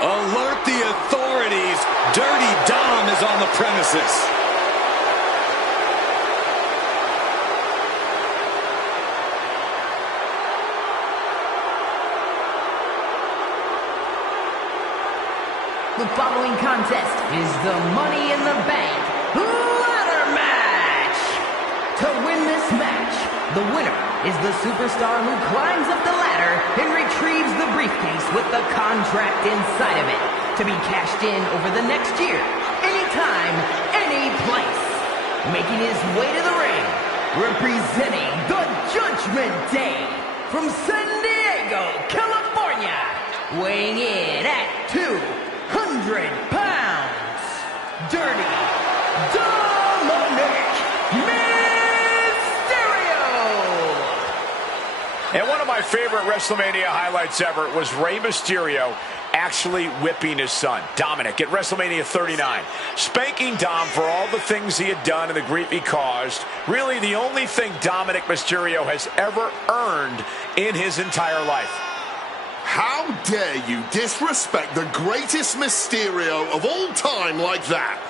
Alert the authorities. Dirty Dom is on the premises. The following contest is the Money in the Bank ladder match. To win this match, the winner is the superstar who climbs up the ladder and retrieves the briefcase with the contract inside of it to be cashed in over the next year, anytime, any place. Making his way to the ring, representing the Judgment Day from San Diego, California, weighing in at 200 pounds, Dirty Dominic Mysterio! And one of my favorite WrestleMania highlights ever was Rey Mysterio actually whipping his son, Dominic, at WrestleMania 39. Spanking Dom for all the things he had done and the grief he caused. Really the only thing Dominic Mysterio has ever earned in his entire life. How dare you disrespect the greatest Mysterio of all time like that?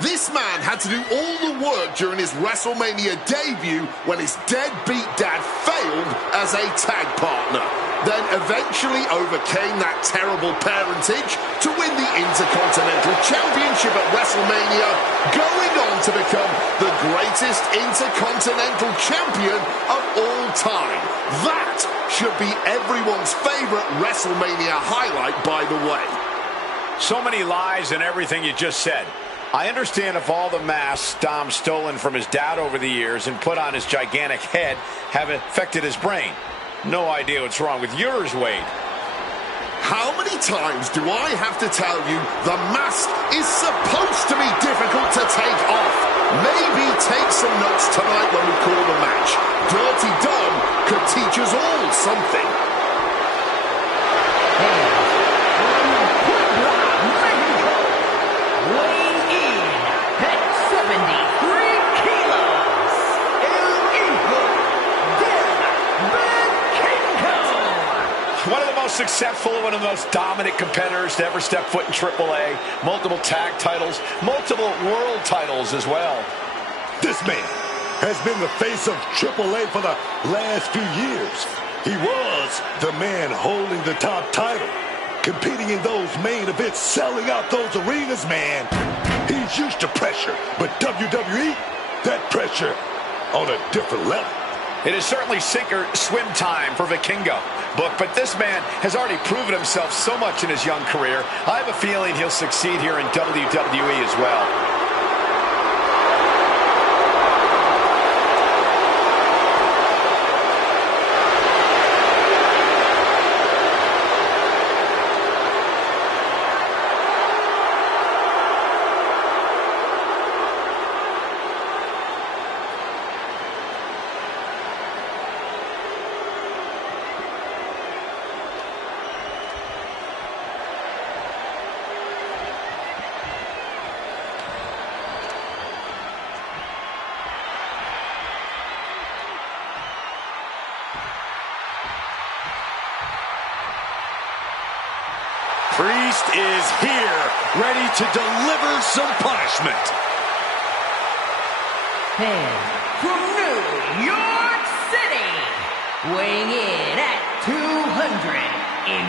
This man had to do all the work during his WrestleMania debut when his deadbeat dad failed as a tag partner, then eventually overcame that terrible parentage to win the Intercontinental Championship at WrestleMania, going on to become the greatest Intercontinental Champion of all time. That should be everyone's favorite WrestleMania highlight, by the way. So many lies in everything you just said. I understand if all the masks Dom's stolen from his dad over the years and put on his gigantic head have affected his brain. No idea what's wrong with yours, Wade. How many times do I have to tell you the mask is supposed to be difficult to take off? Maybe take some notes tonight when we call the match. Dirty Dom could teach us all something. Weighing in at 73 kilos, El Hijo del Vikingo. One of the most successful, one of the most dominant competitors to ever step foot in AAA. Multiple tag titles, multiple world titles as well. This man has been the face of AAA for the last few years. He was the man holding the top title, competing in those main events, selling out those arenas, man. He's used to pressure, but WWE, that pressure on a different level. It is certainly sink or swim time for Vikingo, but this man has already proven himself so much in his young career. I have a feeling he'll succeed here in WWE as well. Priest is here, ready to deliver some punishment. And from New York City, weighing in at 249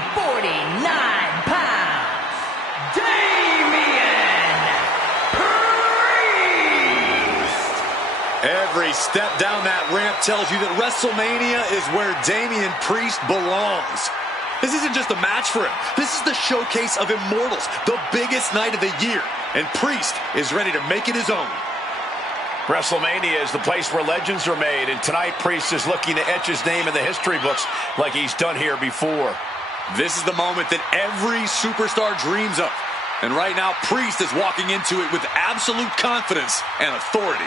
pounds, Damian Priest! Every step down that ramp tells you that WrestleMania is where Damian Priest belongs. This isn't just a match for him. This is the showcase of immortals, the biggest night of the year. And Priest is ready to make it his own. WrestleMania is the place where legends are made, and tonight Priest is looking to etch his name in the history books like he's done here before. This is the moment that every superstar dreams of. And right now, Priest is walking into it with absolute confidence and authority.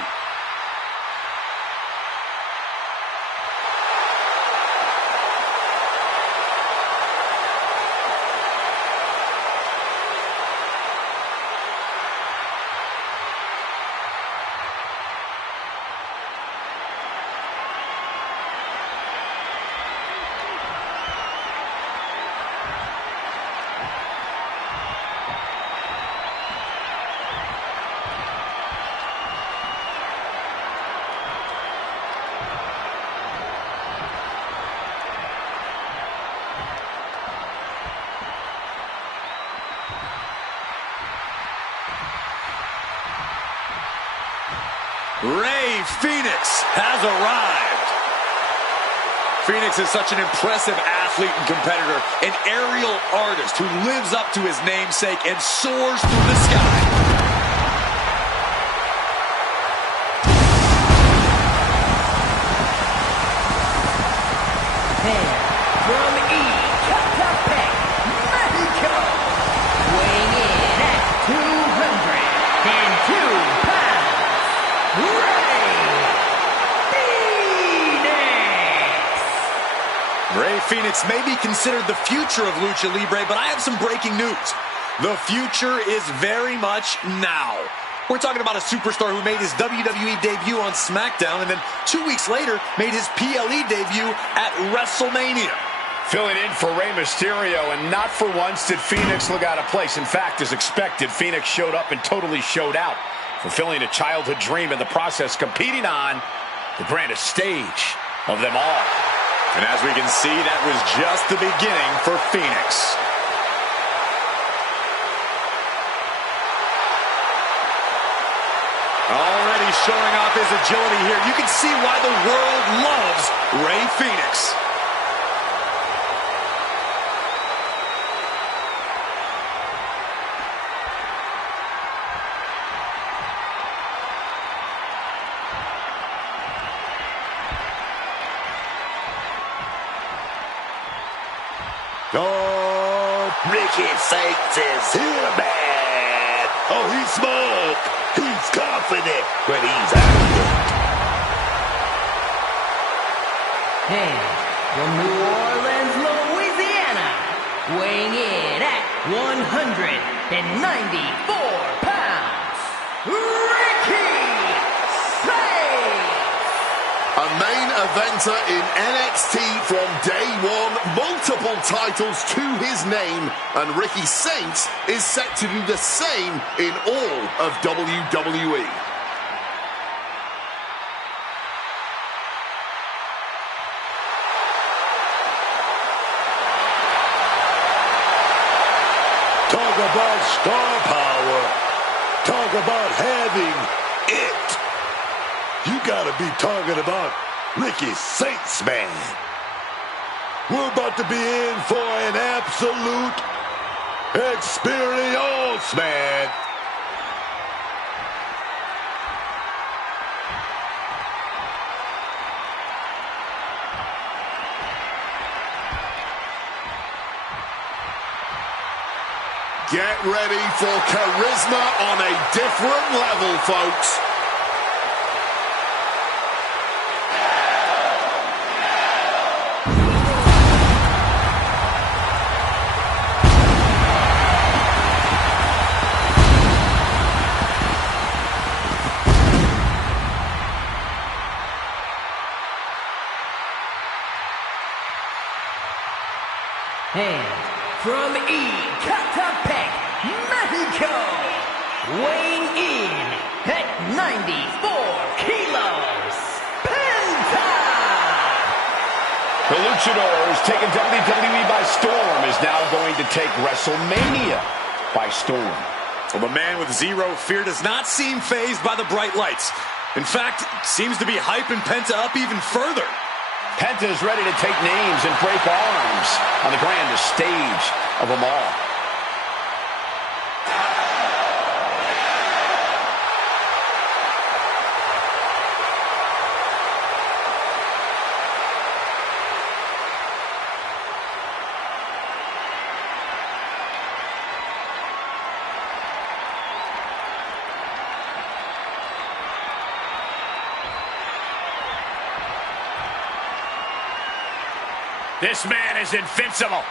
Rey Fenix has arrived. Phoenix is such an impressive athlete and competitor, an aerial artist who lives up to his namesake and soars through the sky. And from Ecatepec, Mexico, weighing in at 202 pounds, Rey Fenix may be considered the future of Lucha Libre, but I have some breaking news. The future is very much now. We're talking about a superstar who made his WWE debut on SmackDown and then 2 weeks later made his PLE debut at WrestleMania. Filling in for Rey Mysterio, and not for once did Phoenix look out of place. In fact, as expected, Phoenix showed up and totally showed out, fulfilling a childhood dream in the process, competing on the grandest stage of them all. And as we can see, that was just the beginning for Phoenix. Already showing off his agility here. You can see why the world loves Rey Fenix. Oh, Ricky Saints is here, man. Oh, he's smug. He's confident when he's arrogant. And from New Orleans, Louisiana, weighing in at 194 pounds, Ricky Saints. A main eventer in NXT from day one, multiple titles to his name, and Ricky Saints is set to do the same in all of WWE. Talk about star power. Talk about having it. You gotta be talking about Ricky Saints, man. We're about to be in for an absolute experience, man. Get ready for charisma on a different level, folks. And from Ecatepec, Mexico, weighing in at 94 kilos, Penta! The Luchador is taking WWE by storm, is now going to take WrestleMania by storm. Well, the man with zero fear does not seem fazed by the bright lights. In fact, seems to be hyping Penta up even further. Penta is ready to take names and break arms on the grandest stage of them all. This man is invincible.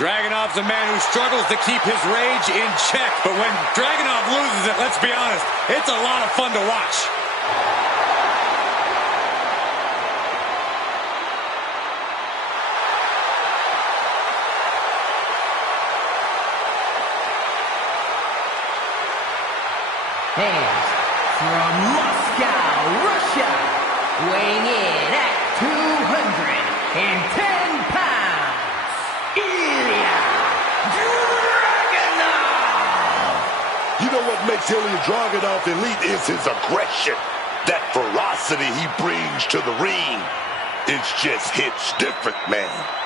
Dragunov's a man who struggles to keep his rage in check, but when Dragunov loses it, let's be honest, it's a lot of fun to watch. And from Moscow, Russia, weighing in at 210 pounds, You know what makes makes Ilya Dragunov elite is his aggression. That ferocity he brings to the ring. It just hits different, man.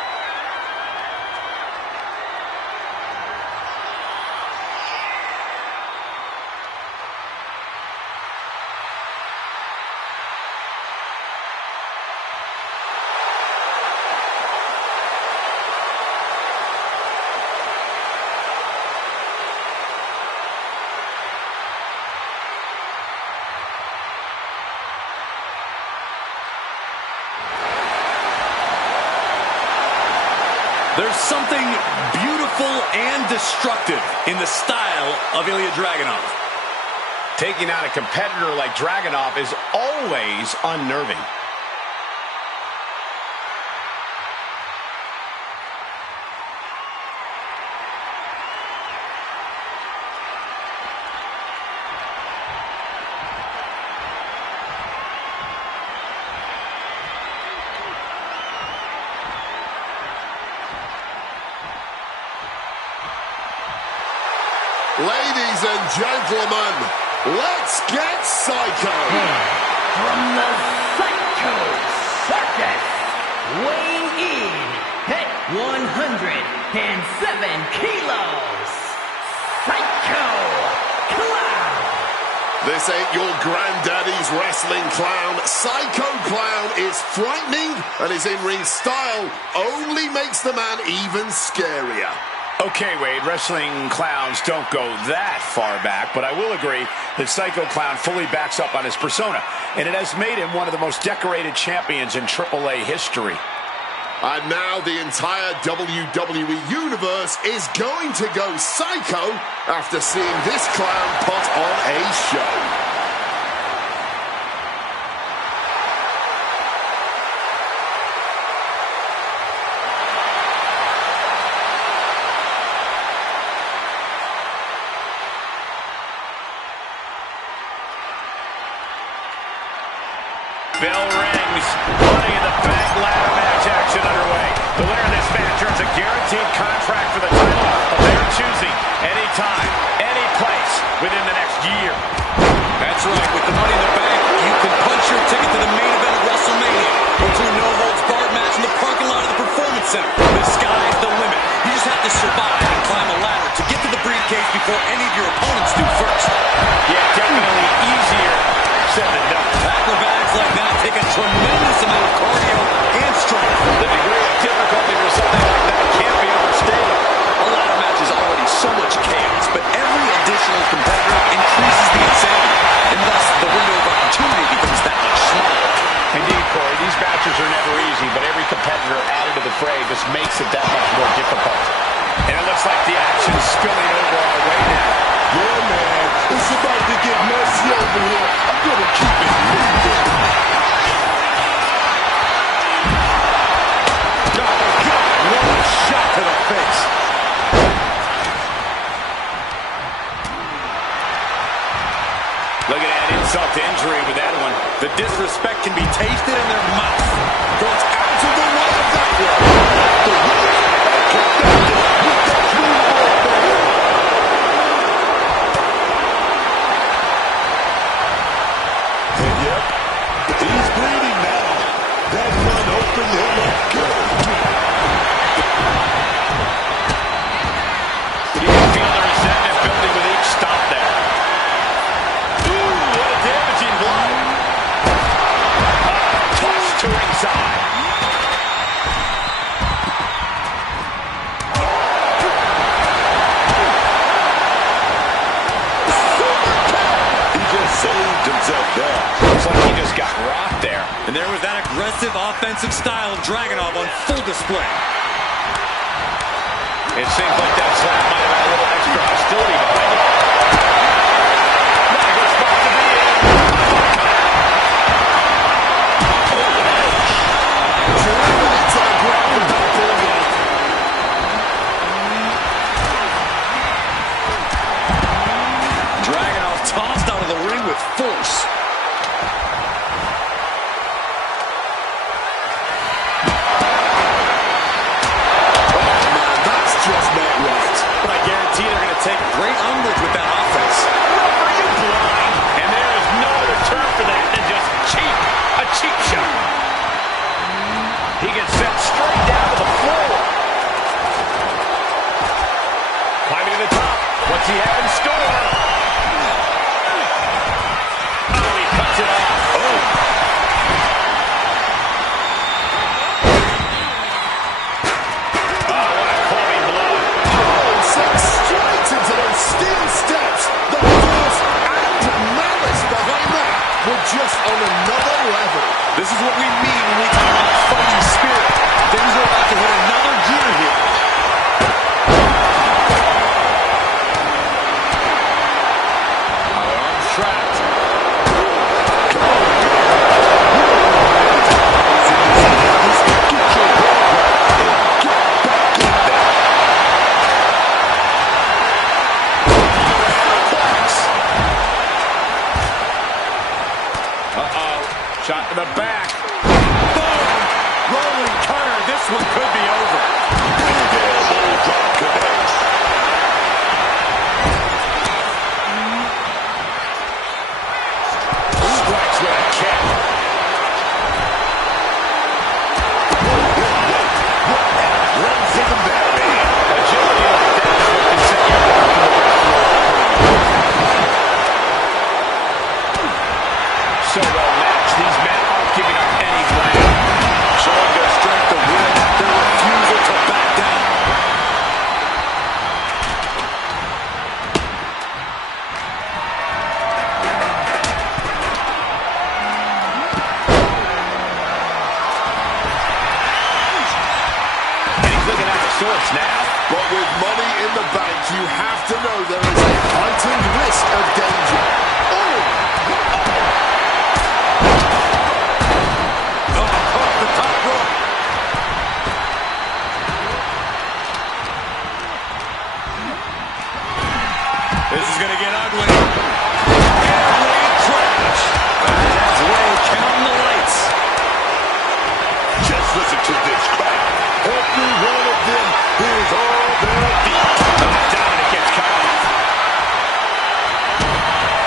There's something beautiful and destructive in the style of Ilya Dragunov. Taking on a competitor like Dragunov is always unnerving. Ladies and gentlemen, let's get psycho. From the Psycho Circus, weighing in at 107 kilos, Psycho Clown. This ain't your granddaddy's wrestling clown. Psycho Clown is frightening, and his in-ring style only makes the man even scarier. Okay, Wade, wrestling clowns don't go that far back, but I will agree that Psycho Clown fully backs up on his persona, and it has made him one of the most decorated champions in AAA history. And now the entire WWE Universe is going to go psycho after seeing this clown put on a show. Bell rings. Money in the Bank ladder match action underway. The winner of this match earns a guaranteed contract for the title of their choosing anytime, any place within the next year. That's right. With the Money in the Bank, you can punch your ticket to the main event of WrestleMania or to a no-holds-barred match in the parking lot of the Performance Center. The sky's the limit. You just have to survive and climb a ladder to get to the briefcase before any of your opponents do first. Yeah, definitely easier said than done. Acrobatics like that take a tremendous amount of cardio and strength. The degree of difficulty for something like that can't be overstated. A ladder match is already so much chaos, but every additional competitor increases the insanity, and thus the window of opportunity becomes that much smaller. Indeed, Corey, these matches are never easy, but every competitor added to the fray just makes it that much more difficult. And it looks like the action's spilling over our way now. Yeah, man. It's about to get messy over here. I'm going to keep it moving. Oh, God, what a shot to the face. Look at that insult to injury with that one. The disrespect can be tasted in their mouth. Goes out to the right of that one. The winner connected with the 3-4 barrier. And yep, he's bleeding now. That one opened him up good. You can feel the resentment building with each stop there. Ooh, what a damaging blow. Toss to ringside. He just saved himself there. Looks like he just got rocked there. And there was that aggressive offensive style of Dragunov on full display. It seems like that slap might have had a little extra hostility behind it. Not a good spot to be in. Driven into the ground with that bulldog. Dragunov tossed out of the ring with force. That's just not right. But I guarantee they're going to take great umbrage with that offense. sorts now. But with money in the bank, you have to know there is a heightened risk of danger. Oh! Off the top rope. This is going to get ugly. Airway crash. That's Ray counting the lights. Just listen to this crowd. Every one of them is on their feet. Dominic gets cut off.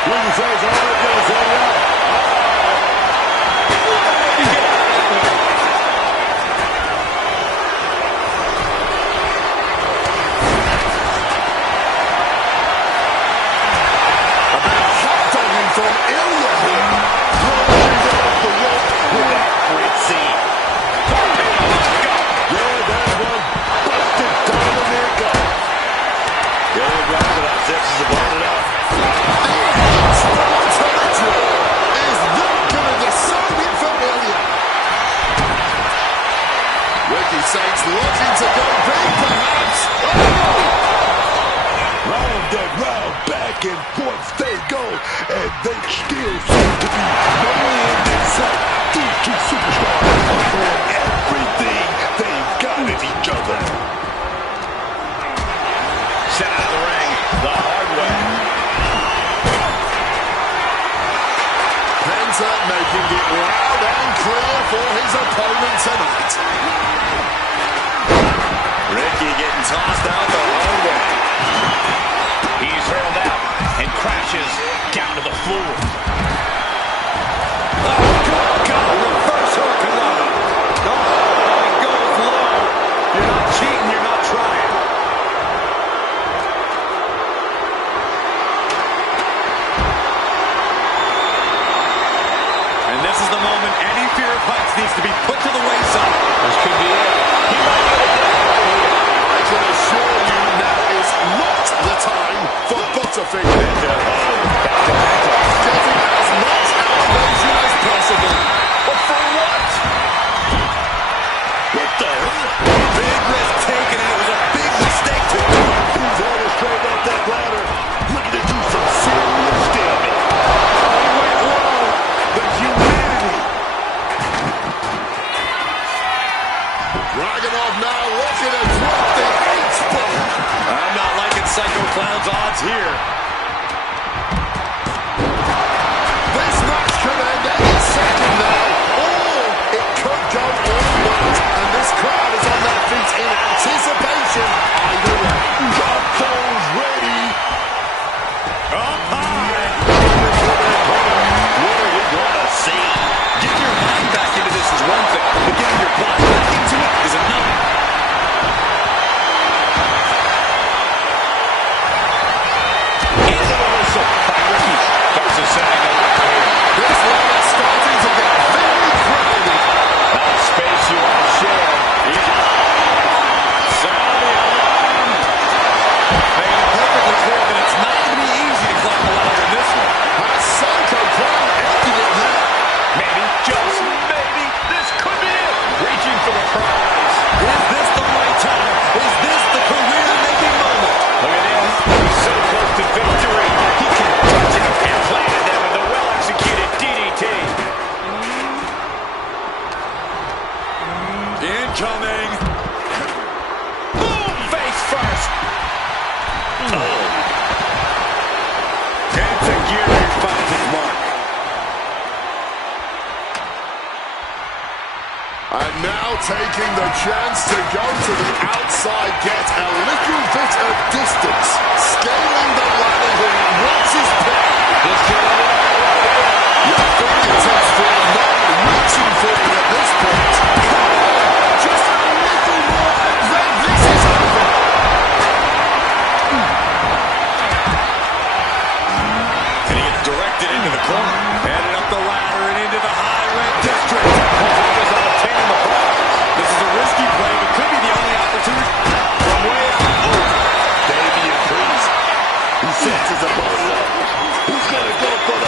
Ring says all it goes on out. From Ilya here. Rolling off the rope with a great scene. Yeah, that one busted Dominic up. The old rocket on Zeus is about it up. Is that going to decide it for Ilya? Ricky Saints looking to go big, perhaps. Oh! Round and round, back and forth they go, and they still seem to be nowhere in their sight. These two superstars are throwing everything they've got at each other. Sent out of the ring the hard way. Penta making it loud and clear for his opponent tonight. Ricky getting tossed out the hard way. He's hurled out and crashes down to the floor. Oh, good God, reverse hurricanrana. Oh, it goes low. You're not cheating, you're not trying. And this is the moment any fear of heights needs to be put to the wayside. This could be it. He might get it done right here. I can assure you now is not the time for Butterfinger. Getting as much elevation as possible. But for what? What the hell? Big risk taken, and it was a big mistake to do. He's already straight up that ladder, looking to do some serious damage. He went low. The humanity. Dragunov now looking to drop the H-bomb. I'm not liking Psycho Clown's odds here. This match could end any second now. Or it could go all night. And this crowd is on their feet in anticipation either way. Drop those ready. Up high. What are we gonna see? Getting your mind back into this is one thing, but getting your body back into it is another. Into the whistle by Ricky. Starts ascending a lot here. This one is starting to get very crowded. Not a space you want to share. Sound the alarm. Making it perfectly clear that it's not going to be easy to climb the ladder in this one. Has Psycho Clown ended it there? Maybe, just maybe, this could be it. Reaching for the prize. Is this the right time? Is this the career-making moment? Look at him. He's so close to victory. He can touch it and planted them with a well-executed DDT. Incoming. Boom! Face first. Enzuigiri finds his mark. And now taking the chance to go to the outside, get a little bit of distance. Scaling the ladder here. What's his plan? This could end it all right here. Your fingertips feel numb, reaching for it at this point. Come on, just a little more, and then this is over. And he gets directed into the corner. Headed up the ladder and into the high red district. Focus on obtaining the prize. This is a risky play, but could be the only opportunity. From way out. Damian Priest, he sets his opponent up. He's gonna go for the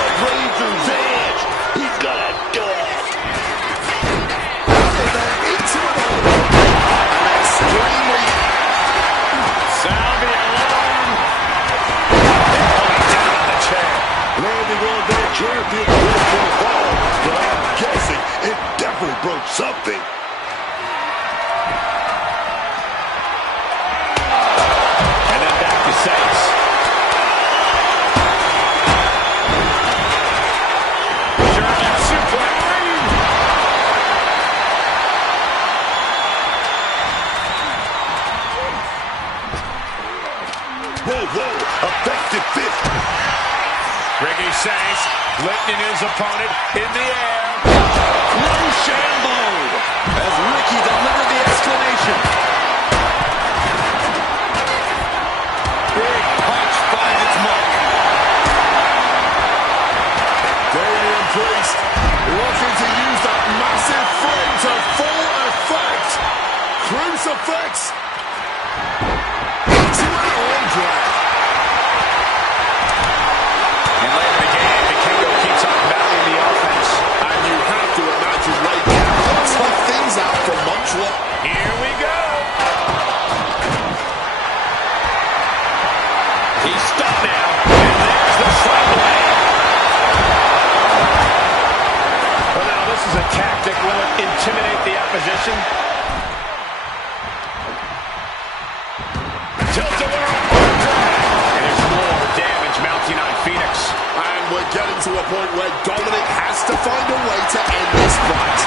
did break the fall, but I'm guessing it definitely broke something. And then back to Saints. German suplex. Whoa, effective fist. Ricky Saints lifting his opponent in the air. Rochambeau as Ricky delivered the exclamation. Big punch finds its mark. Damian Priest looking to use that massive frame to full effect. Crucifix. Into an arm drag. And later in the game, the Kingo keeps on mounting the offense. And you have to imagine Ray cannot tough things out for much longer. Here we go. He's stuck now. And there's the slam blade. Well, now this is a tactic. Will it intimidate the opposition? Tilt-a-whirl. And there's more damage mounting on Phoenix. And we're getting to a point where Dominic has to find a way to end this fight.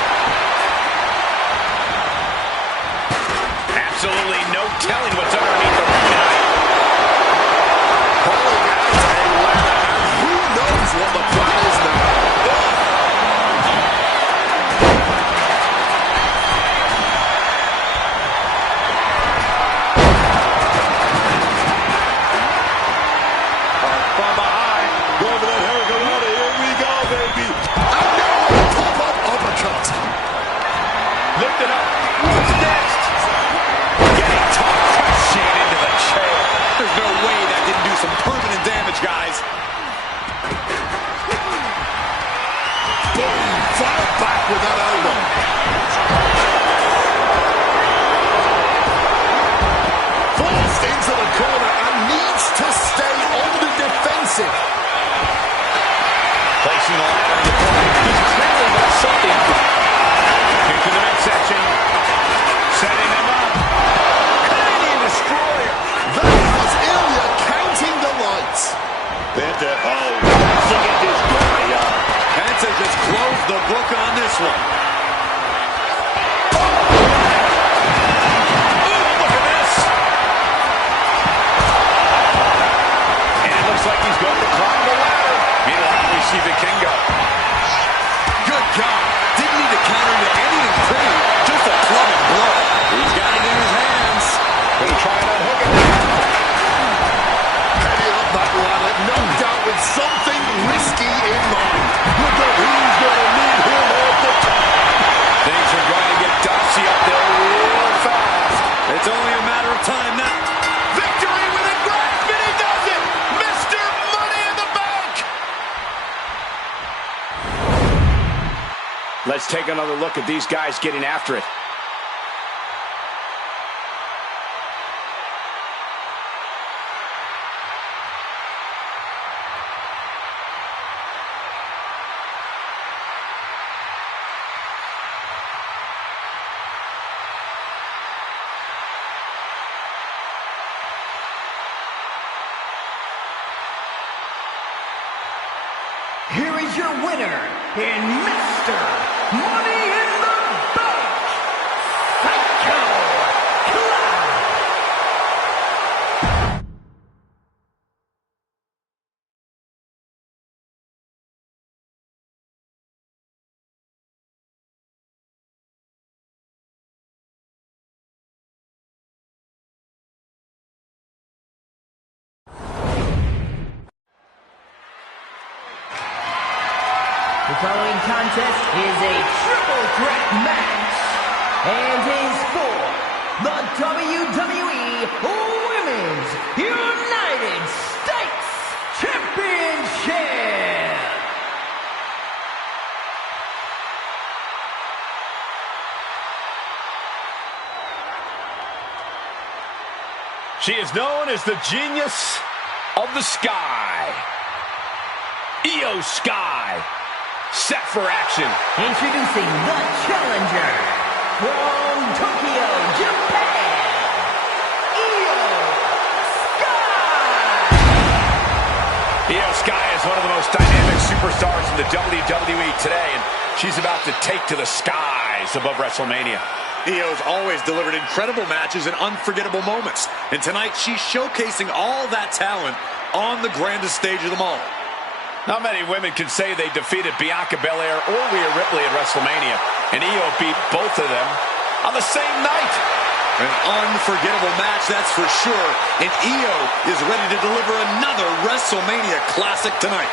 Absolutely no telling what's underneath the ring tonight. Pulling out a ladder, and who knows what the plan is now. From behind, going for that Hurricane. Here we go, baby. And now a pop-up uppercut. Lift it up. What's next? Getting tossed crashing into the chair. There's no way that didn't do some permanent damage, guys. Boom! Fired back with that elbow. Forced into the corner and needs to stay on the defensive. Placing the ladder in the corner. He's clearly got something. Into the midsection. Setting him up. Canadian Destroyer. That was Ilya counting the lights. Penta, look at this guy, Penta just closed the book on this one. Look at this. And it looks like he's going to climb the ladder. Meanwhile, we see the Kingo. Good God. Didn't need to counter into anything pretty. Just a clubbing blow. He's got it in his hands. Gonna try and unhook it. Heading up that ladder, no doubt with something risky in mind. Look at who's going to lead him off the top. Things are going to get dicey up there real fast. It's only a matter of time now. Victory with a grasp, and he does it! Mr. Money in the Bank! Let's take another look at these guys getting after it. Here is your winner in Mr. Money in the Bank, Psycho Clown. The following contest is a triple threat match and is for the WWE Women's United States Championship. She is known as the Genius of the Sky. Io Sky, set for action. Introducing the challenger from Tokyo, Japan, Io Sky. Io Sky is one of the most dynamic superstars in the WWE today, and she's about to take to the skies above WrestleMania. Io's always delivered incredible matches and unforgettable moments. And tonight, she's showcasing all that talent on the grandest stage of them all. Not many women can say they defeated Bianca Belair or Rhea Ripley at WrestleMania, and Io beat both of them on the same night. An unforgettable match, that's for sure. And Io is ready to deliver another WrestleMania classic tonight.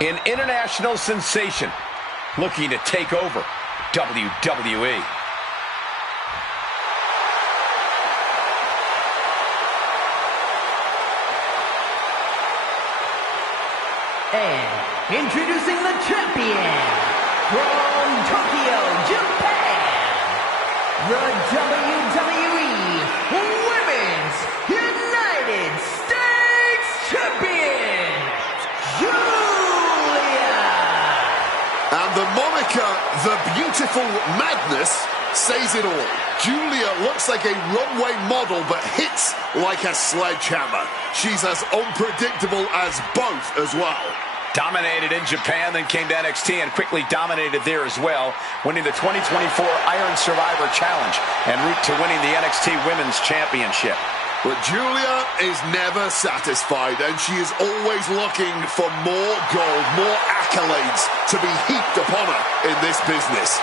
An international sensation looking to take over WWE. And introducing the champion from Tokyo, Japan, the WWE Women's United States Champion, And the moniker, The Beautiful Madness, says it all. Julia looks like a runway model, but hits like a sledgehammer. She's as unpredictable as both as well. Dominated in Japan, then came to NXT and quickly dominated there as well, winning the 2024 Iron Survivor Challenge en route to winning the NXT Women's Championship. But Julia is never satisfied, and she is always looking for more gold, more accolades to be heaped upon her in this business.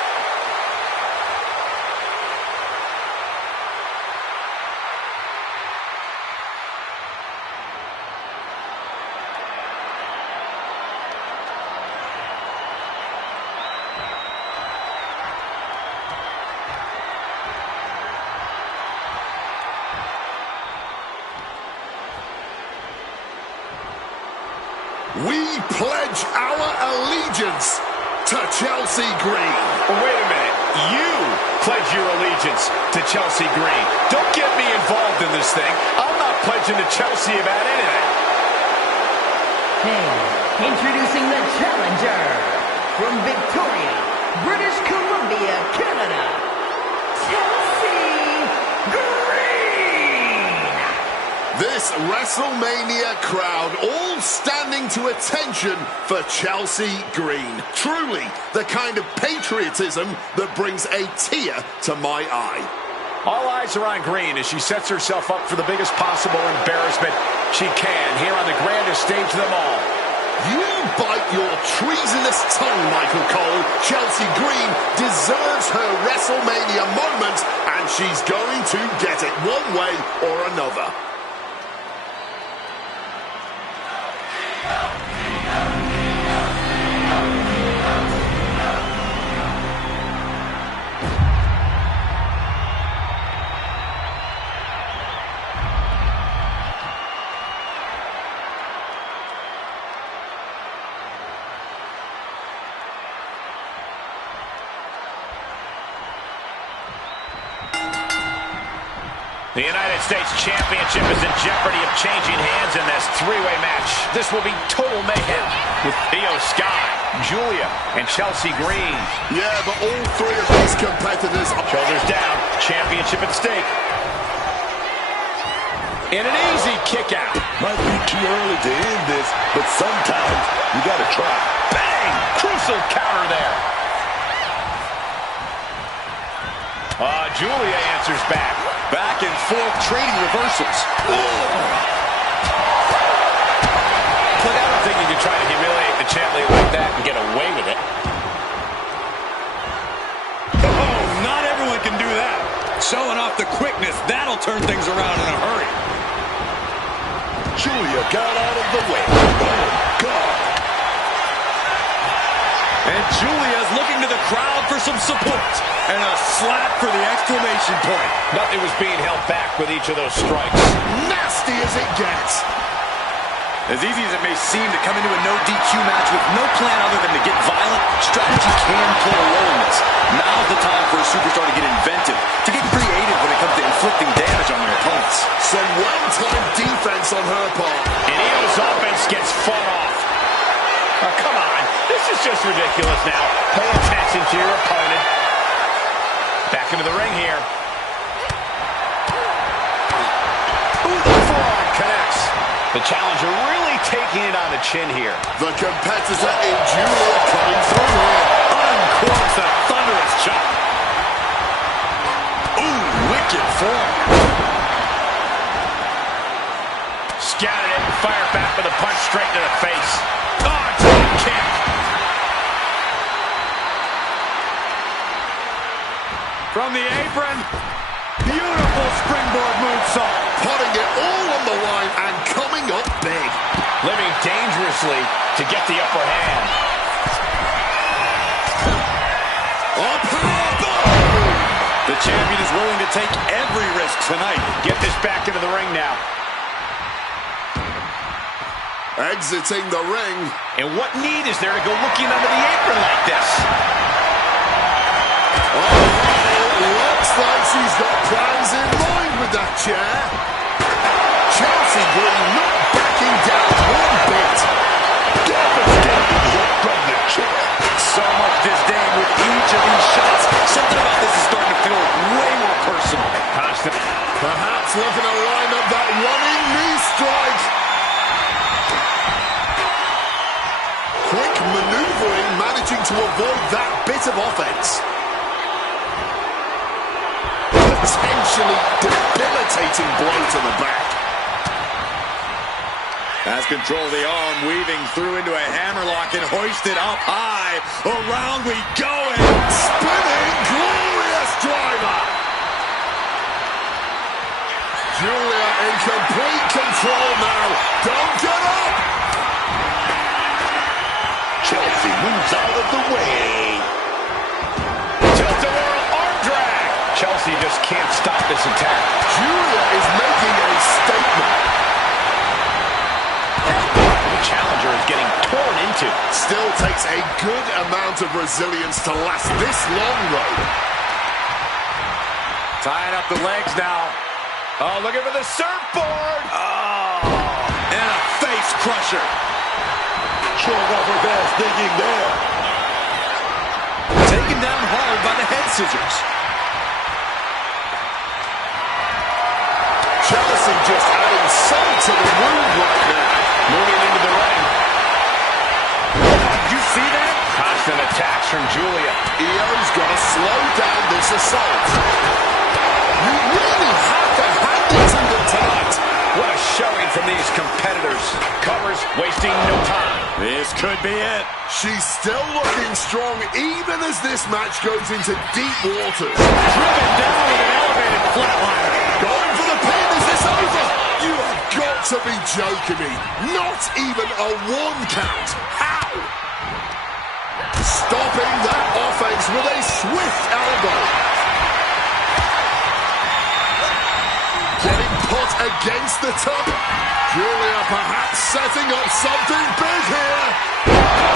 We pledge our allegiance to Chelsea Green. Wait a minute. You pledge your allegiance to Chelsea Green. Don't get me involved in this thing. I'm not pledging to Chelsea about anything. And introducing the challenger from Victoria, British Columbia, Canada, Chelsea Green. This WrestleMania crowd all standing to attention for Chelsea Green. Truly the kind of patriotism that brings a tear to my eye. All eyes are on Green as she sets herself up for the biggest possible embarrassment she can here on the grandest stage of them all. You bite your treasonous tongue, Michael Cole. Chelsea Green deserves her WrestleMania moment, and she's going to get it one way or another. The United States Championship is in jeopardy of changing hands in this three-way match. This will be total mayhem with Io Sky, Julia, and Chelsea Green. Yeah, but all three of these competitors are... Shoulders down, championship at stake. And an easy kick out. Might be too early to end this, but sometimes you gotta try. Bang! Crucial counter there. Julia answers back. Back and forth, trading reversals. Look, I don't think you can try to humiliate the champ like that and get away with it. Oh, not everyone can do that. Showing off the quickness, that'll turn things around in a hurry. Julia got out of the way. Oh, God. And Julia's looking to the crowd for some support. And a slap for the exclamation point. Nothing was being held back with each of those strikes. Nasty as it gets. As easy as it may seem to come into a no DQ match with no plan other than to get violent, strategy can play a role in this. Now's the time for a superstar to get inventive, to get creative when it comes to inflicting damage on their opponents. Some well-timed defense on her part. And Io's offense gets fought off. Oh, come on. This is just ridiculous now. Pay attention to your opponent. Back into the ring here. Ooh, the forearm connects. The challenger really taking it on the chin here. The competitor in Julia coming through here. Uncorks a thunderous chop. Ooh, wicked form. Scattered it and fired back with a punch straight to the face. Oh, drop kick. From the apron, beautiful springboard moonsault. Putting it all on the line and coming up big. Living dangerously to get the upper hand. A power bomb! The champion is willing to take every risk tonight. Get this back into the ring now. Exiting the ring. And what need is there to go looking under the apron like this? Looks like she's got plans in mind with that chair. Chelsea Green not backing down one bit. Devastating hit from the chair. So much disdain with each of these shots. Something about this is starting to feel way more personal. Constant. Perhaps looking to line up that running knee strike. Quick maneuvering, managing to avoid that bit of offense. Potentially debilitating blow to the back. Has control of the arm, weaving through into a hammerlock and hoisted up high. Around we go and Spinning glorious driver. Julia in complete control now. Don't get up. Chelsea moves out of the way. Tilt-a-whirl arm drag. Chelsea just can't stop this attack. Julia is making a statement. The challenger is getting torn into. Still takes a good amount of resilience to last this long, though. tying up the legs now. Oh, looking for the surfboard. Oh, and a face crusher. Showing off her fast thinking there. Taken down hard by the head scissors. Chelsea just adding salt to the wound right now. Moving into the ring. Did you see that? Constant attacks from Julia. Io's got to slow down this assault. You really have to hand it to them tonight. What a showing from these competitors. Covers, wasting no time. This could be it. She's still looking strong even as this match goes into deep waters. Driven down with an elevated flatliner. Going for the pin. Is this over? You have got to be joking me. Not even a one count. How? Stopping that offense with a swift elbow. Getting put against the top. Julia perhaps setting up something big here.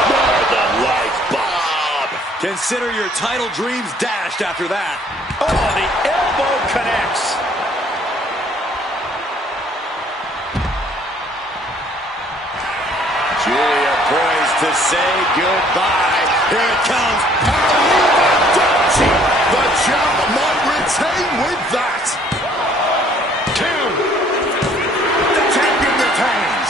Northern Lights Bob. Consider your title dreams dashed after that. Oh, the elbow connects. Julia poised to say goodbye. Here it comes. The champ might retain with that. 2. The champion retains.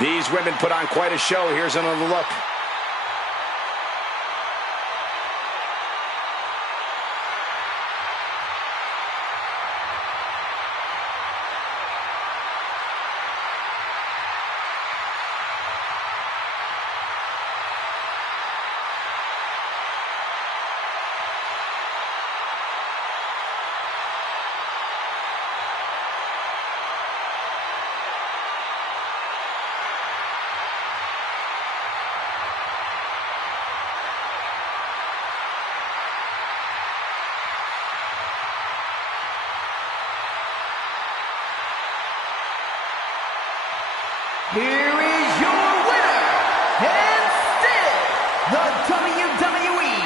These women put on quite a show. Here's another look. here is your winner, and still the WWE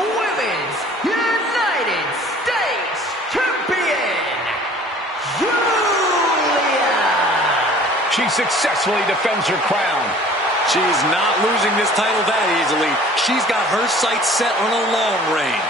Women's United States Champion, Julia. She successfully defends her crown. She's not losing this title that easily. She's got her sights set on a long reign.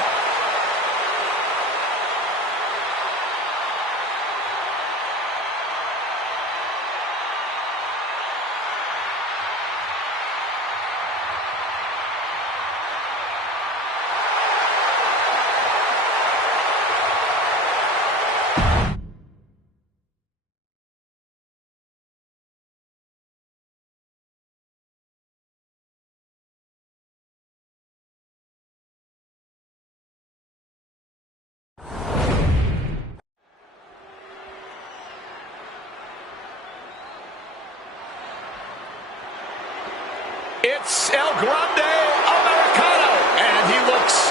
It's El Grande Americano, and he looks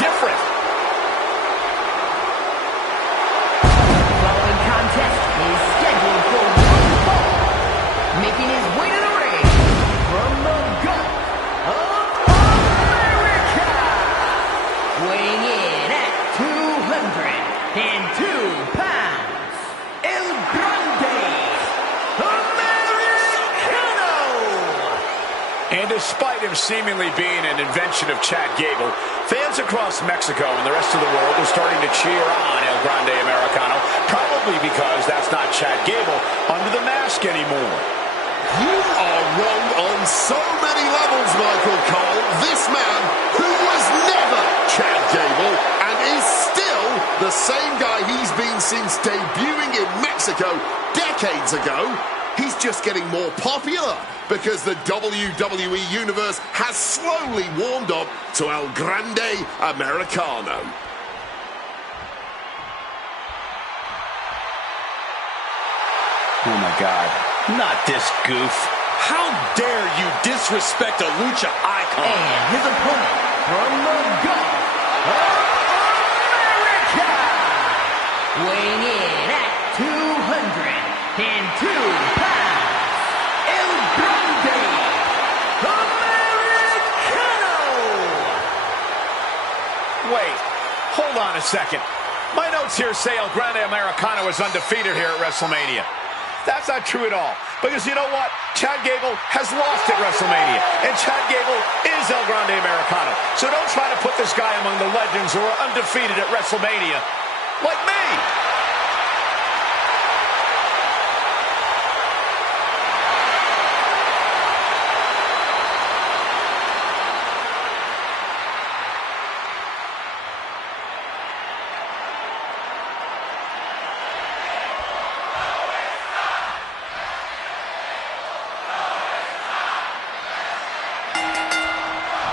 different. The following contest is scheduled for one fall. Making his way to the ring from the Gulf of America. Weighing in at 202 pounds, El Grande Americano. And despite him seemingly being an invention of Chad Gable, fans across Mexico and the rest of the world are starting to cheer on El Grande Americano, probably because that's not Chad Gable under the mask anymore. You are wrong on so many levels, Michael Cole. This man, who was never Chad Gable and is still the same guy he's been since debuting in Mexico decades ago, he's just getting more popular because the WWE Universe has slowly warmed up to El Grande Americano. Oh my God, not this goof. How dare you disrespect a lucha icon? And his opponent from the Gulf of America. Weighing in at 202 pounds, El Grande Americano. Wait, hold on a second. My notes here say El Grande Americano is undefeated here at WrestleMania. That's not true at all. Because you know what? Chad Gable has lost at WrestleMania. And Chad Gable is El Grande Americano. So don't try to put this guy among the legends who are undefeated at WrestleMania. Like me.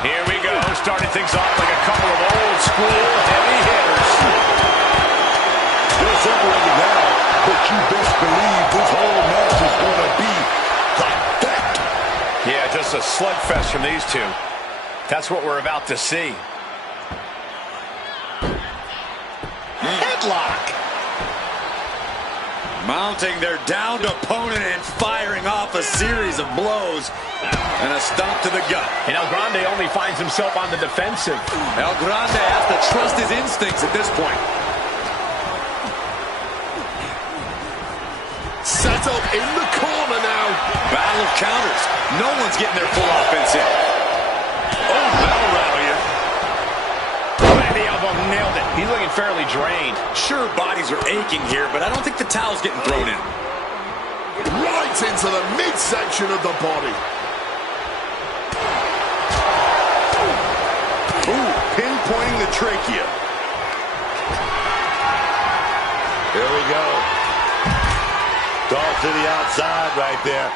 Here we go, starting things off like a couple of old school heavy hitters. They're separated now, but you best believe this whole match is going to be like that. Yeah, just a slugfest from these two. That's what we're about to see. Headlock. Mounting their downed opponent and firing off a series of blows. And a stomp to the gut. And El Grande only finds himself on the defensive. El Grande has to trust his instincts at this point. Set up in the corner now. Battle of counters. No one's getting their full offense in. Oh, that'll rattle you. And the elbow nailed it. He's looking fairly drained. Sure, bodies are aching here, but I don't think the towel's getting thrown in. Right into the midsection of the body. Ooh, pinpointing the trachea. Here we go. Toss to the outside right there.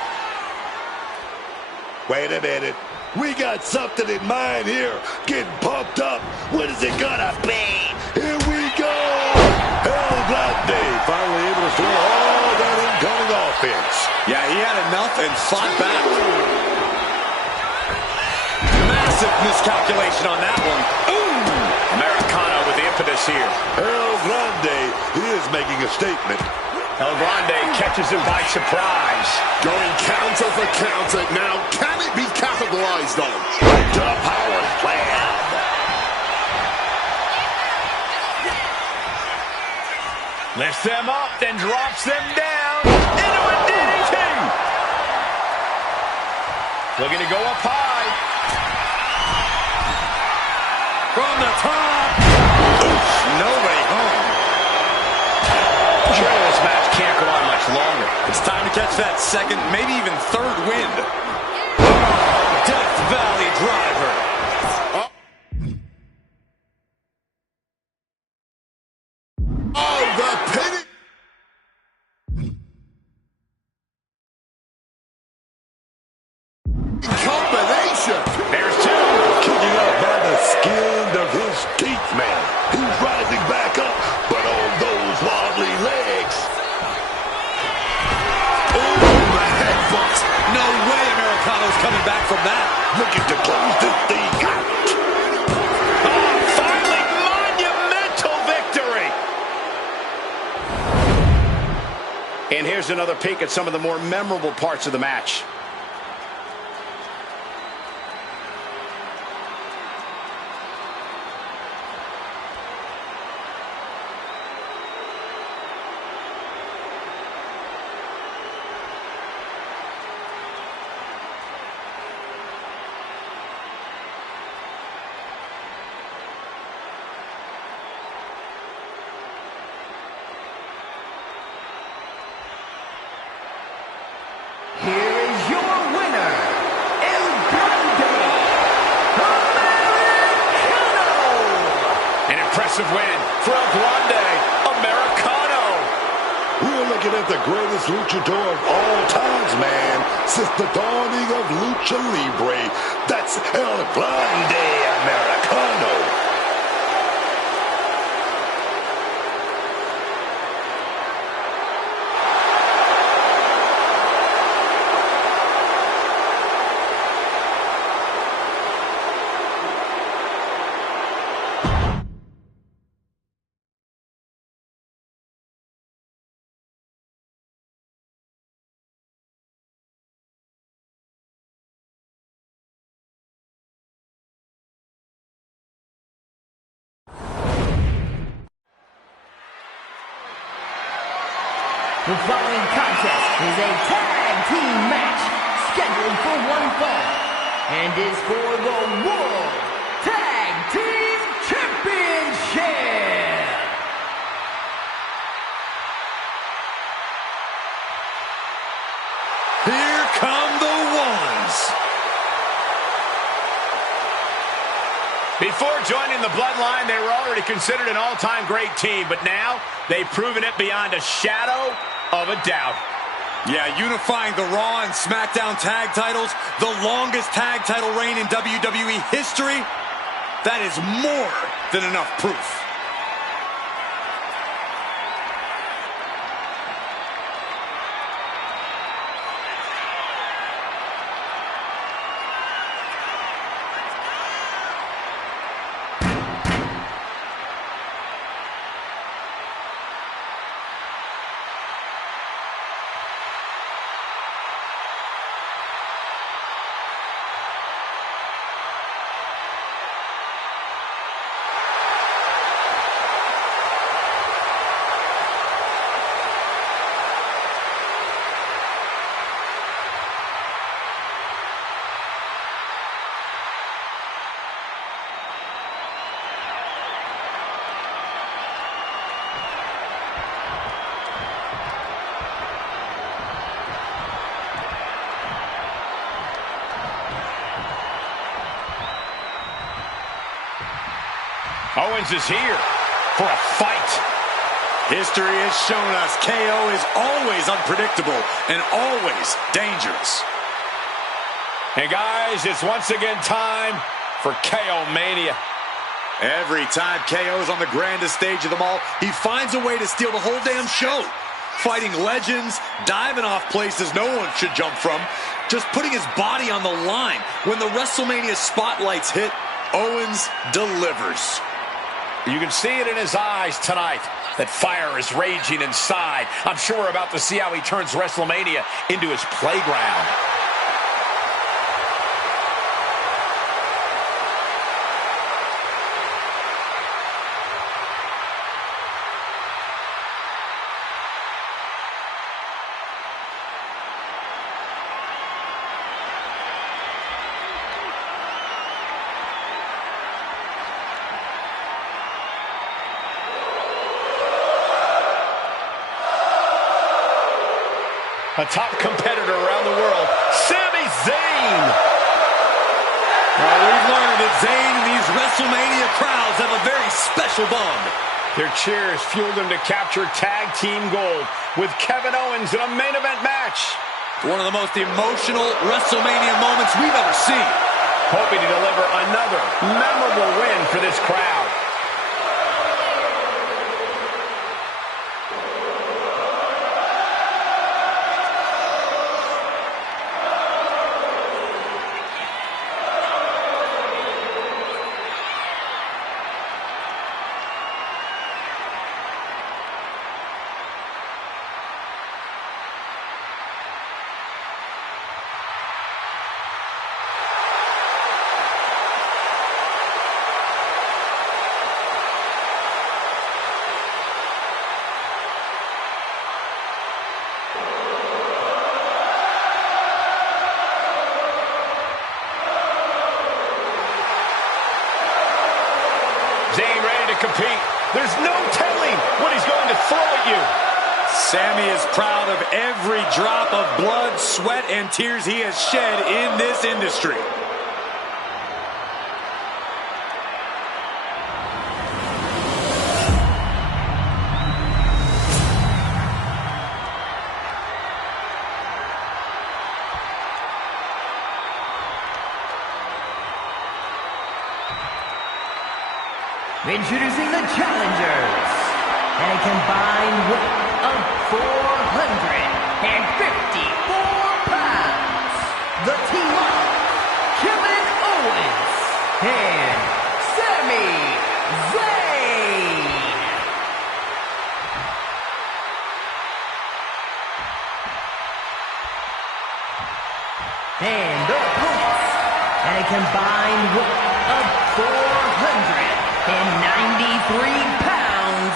Wait a minute. We got something in mind here. Getting pumped up. What is it gonna be? Here we go. El Grande finally able to throw all that incoming offense. Yeah, he had enough and fought back. Massive miscalculation on that one. Ooh! Americano with the impetus here. El Grande is making a statement. El Grande catches him by surprise. Going counter for counter. Now, can it be capitalized on? The power slam. Lifts them up, then drops them down into a DDT. Looking to go up high. From the top. No way home. Sure, this match can't go on much longer. It's time to catch that second, maybe even third wind. Death Valley Driver. Oh, the pin. Combination. There's two. Kicking out by the skin of his teeth, man. He's rising back up, but on those wobbly legs. Oh, the headbutt. No way Americano's coming back from that. Looking to close this thing out. Oh, finally, monumental victory. And here's another peek at some of the more memorable parts of the match. Here is your winner, El Grande, Americano! An impressive win for El Grande Americano. We're looking at the greatest luchador of all times, man. Since the dawning of Lucha Libre. That's El Grande Americano. The following contest is a tag team match scheduled for one fall and is for the World Tag Team Championship. Here come the ones. Before joining the Bloodline, they were already considered an all-time great team, but now they've proven it beyond a shadow of a doubt. Yeah, unifying the Raw and SmackDown tag titles, the longest tag title reign in WWE history, that is more than enough proof. Owens is here for a fight. History has shown us KO is always unpredictable and always dangerous. And guys, it's once again time for KO Mania. Every time KO is on the grandest stage of them all, he finds a way to steal the whole damn show. Fighting legends, diving off places no one should jump from, just putting his body on the line. When the WrestleMania spotlights hit, Owens delivers. You can see it in his eyes tonight. That fire is raging inside. I'm sure we're about to see how he turns WrestleMania into his playground. A top competitor around the world, Sami Zayn. Well, we've learned that Zayn and these WrestleMania crowds have a very special bond. Their cheers fueled him to capture tag team gold with Kevin Owens in a main event match. One of the most emotional WrestleMania moments we've ever seen. Hoping to deliver another memorable win for this crowd. Zayn ready to compete. There's no telling what he's going to throw at you. Sami is proud of every drop of blood, sweat, and tears he has shed in this industry. Introducing the challengers, and a combined weight of 454 pounds. The team of Kevin Owens and Sami Zayn. And their opponents, and a combined weight of 493 pounds,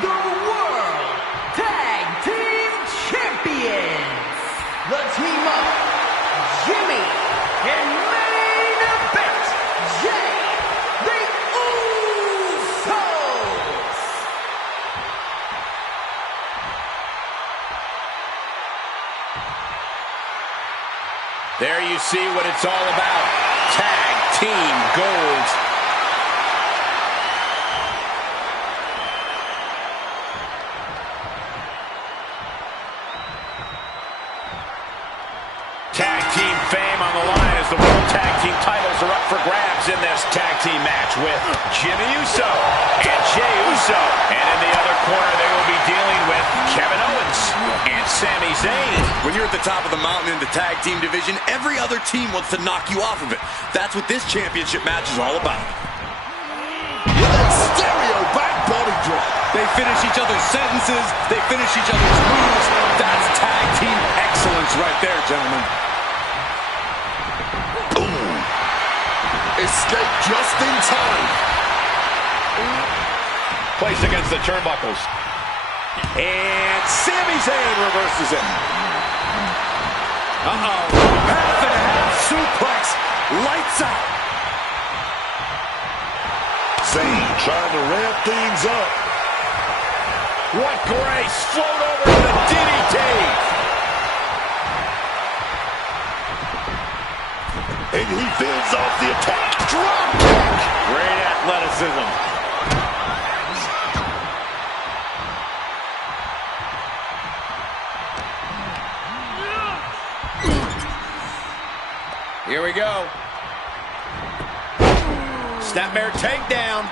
the World Tag Team Champions, the team of Jimmy and main event, Jay, the Usos. There you see what it's all about. Tag Team Gold. Tag team fame on the line as the World Tag Team titles are up for grabs in this tag team match with Jimmy Uso and Jey Uso. And in the other corner, they will be dealing with Kevin Owens and Sami Zayn. When you're at the top of the mountain in the tag team division, every other team wants to knock you off of it. That's what this championship match is all about. With a stereo back body drop. They finish each other's sentences. They finish each other's moves. That's tag team excellence right there, gentlemen. Boom. Escape just in time. Placed against the turnbuckles. And Sami Zayn reverses it. Uh-oh. Half and a half suplex. Lights out. Zayn trying to ramp things up. What grace! Float over to the DDT! And he fends off the attack. Drop kick! Great athleticism. Here we go. Snapmare takedown.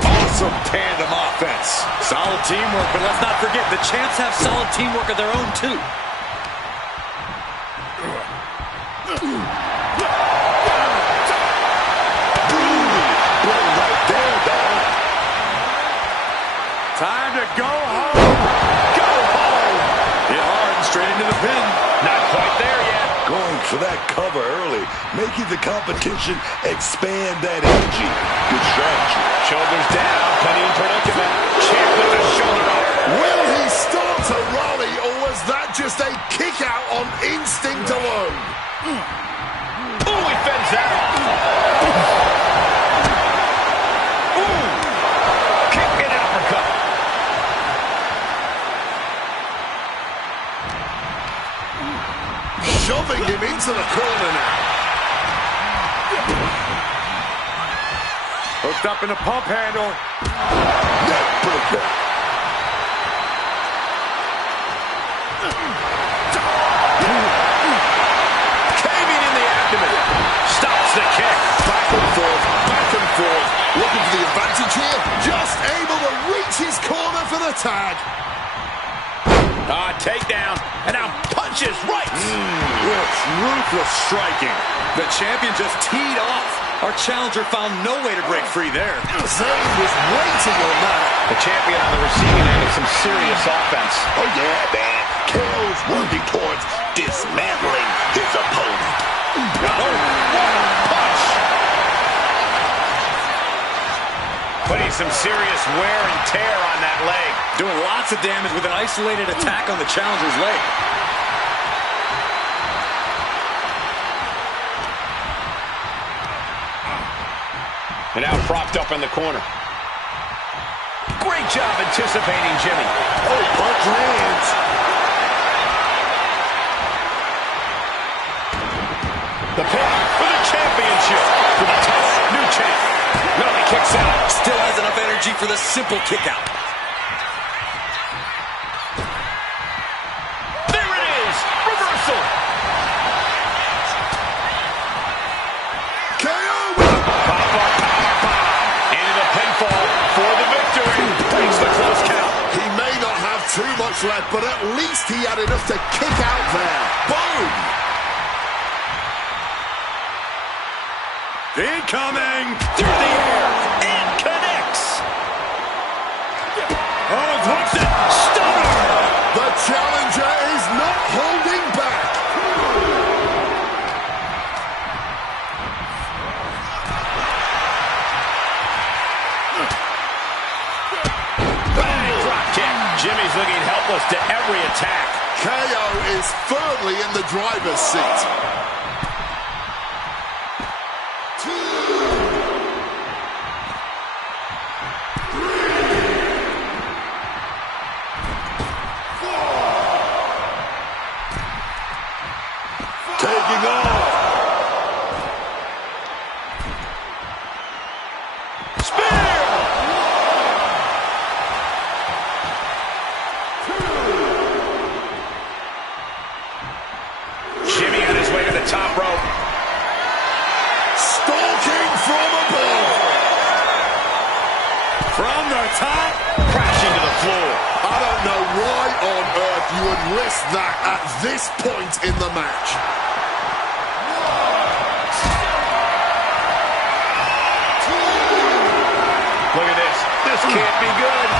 Awesome tandem offense. Solid teamwork, but let's not forget, the champs have solid teamwork of their own, too. Time to go home. Go home. Hit hard and straight into the pin. Not quite there yet. Going for that cover early, making the competition expand that energy. Good strategy. Shoulders down, Penny in predicament. Champ with the shoulder up. Will he start to rally, or was that just a kick out on instinct alone? Ooh, he fends that off. Ooh, kick and an uppercut. Shoving him into the corner now. Hooked up in the pump handle. Neck breaker. Caving in the abdomen. Stops the kick. Back and forth, back and forth. Looking for the advantage here. Just able to reach his corner for the tag. Takedown. And now punches right. Ruthless striking. The champion just teed off. Our challenger found no way to break free there. Zayn was waiting on that. The champion on the receiving end of some serious offense. Oh, yeah, man. KO's working towards dismantling his opponent. Oh, what a punch! Putting some serious wear and tear on that leg. Doing lots of damage with an isolated attack on the challenger's leg. And now propped up in the corner. Great job anticipating Jimmy. Oh, punch lands. The pin for the championship. For the top new champ. No, he kicks out. Still has enough energy for the simple kick out. There it is. Reversal. KO. Power bomb. Into the pinfall for the victory. Breaks the close count. He may not have too much left, but at least he had enough to kick out there. Boom. Incoming. Through the air. And connects. Oh, hooks it. Stunner. The challenger is not holding back. Bang, drop kick. Jimmy's looking helpless to every attack. KO is firmly in the driver's seat. Taking off. Spear! Jimmy on his way to the top rope. Stalking from above. From the top. Crashing to the floor. I don't know why on earth you would risk that at this point in the match. Look at this. This can't be good.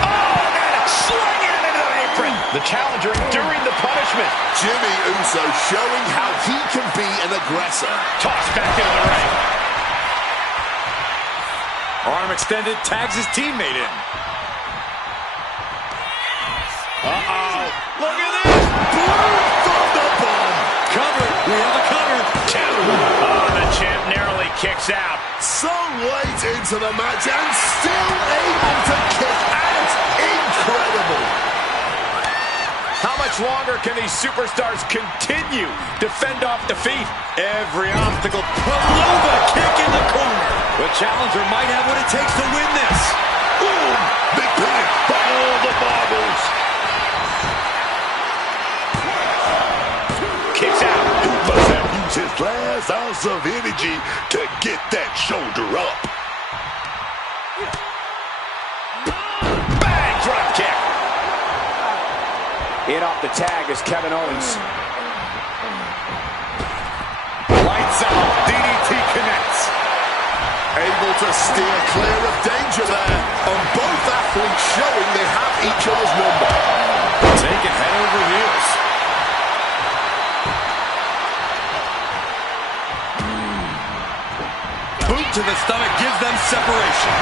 Oh, man, slinging it into the apron. The challenger enduring the punishment. Jimmy Uso showing how he can be an aggressor. Tossed back into the ring. Arm extended, tags his teammate in. Uh-oh. Look at this. Blue Thunder Bomb. Cover. We have a cover. Two. Oh, the champ narrowly kicks out. So late into the match and still able to kick out. Incredible. How much longer can these superstars continue to fend off defeat? Every obstacle. Palooza kick in the corner. The challenger might have what it takes to win this. Boom. Big pin by all the marbles. Kicks out. He must have used his last ounce of energy to get that shoulder up. Bang, drop kick. In off the tag is Kevin Owens. Lights out. DDT connects. Able to steer clear of danger there. And both athletes showing they have each other's number. Taking head over heels. Boot to the stomach gives them separation.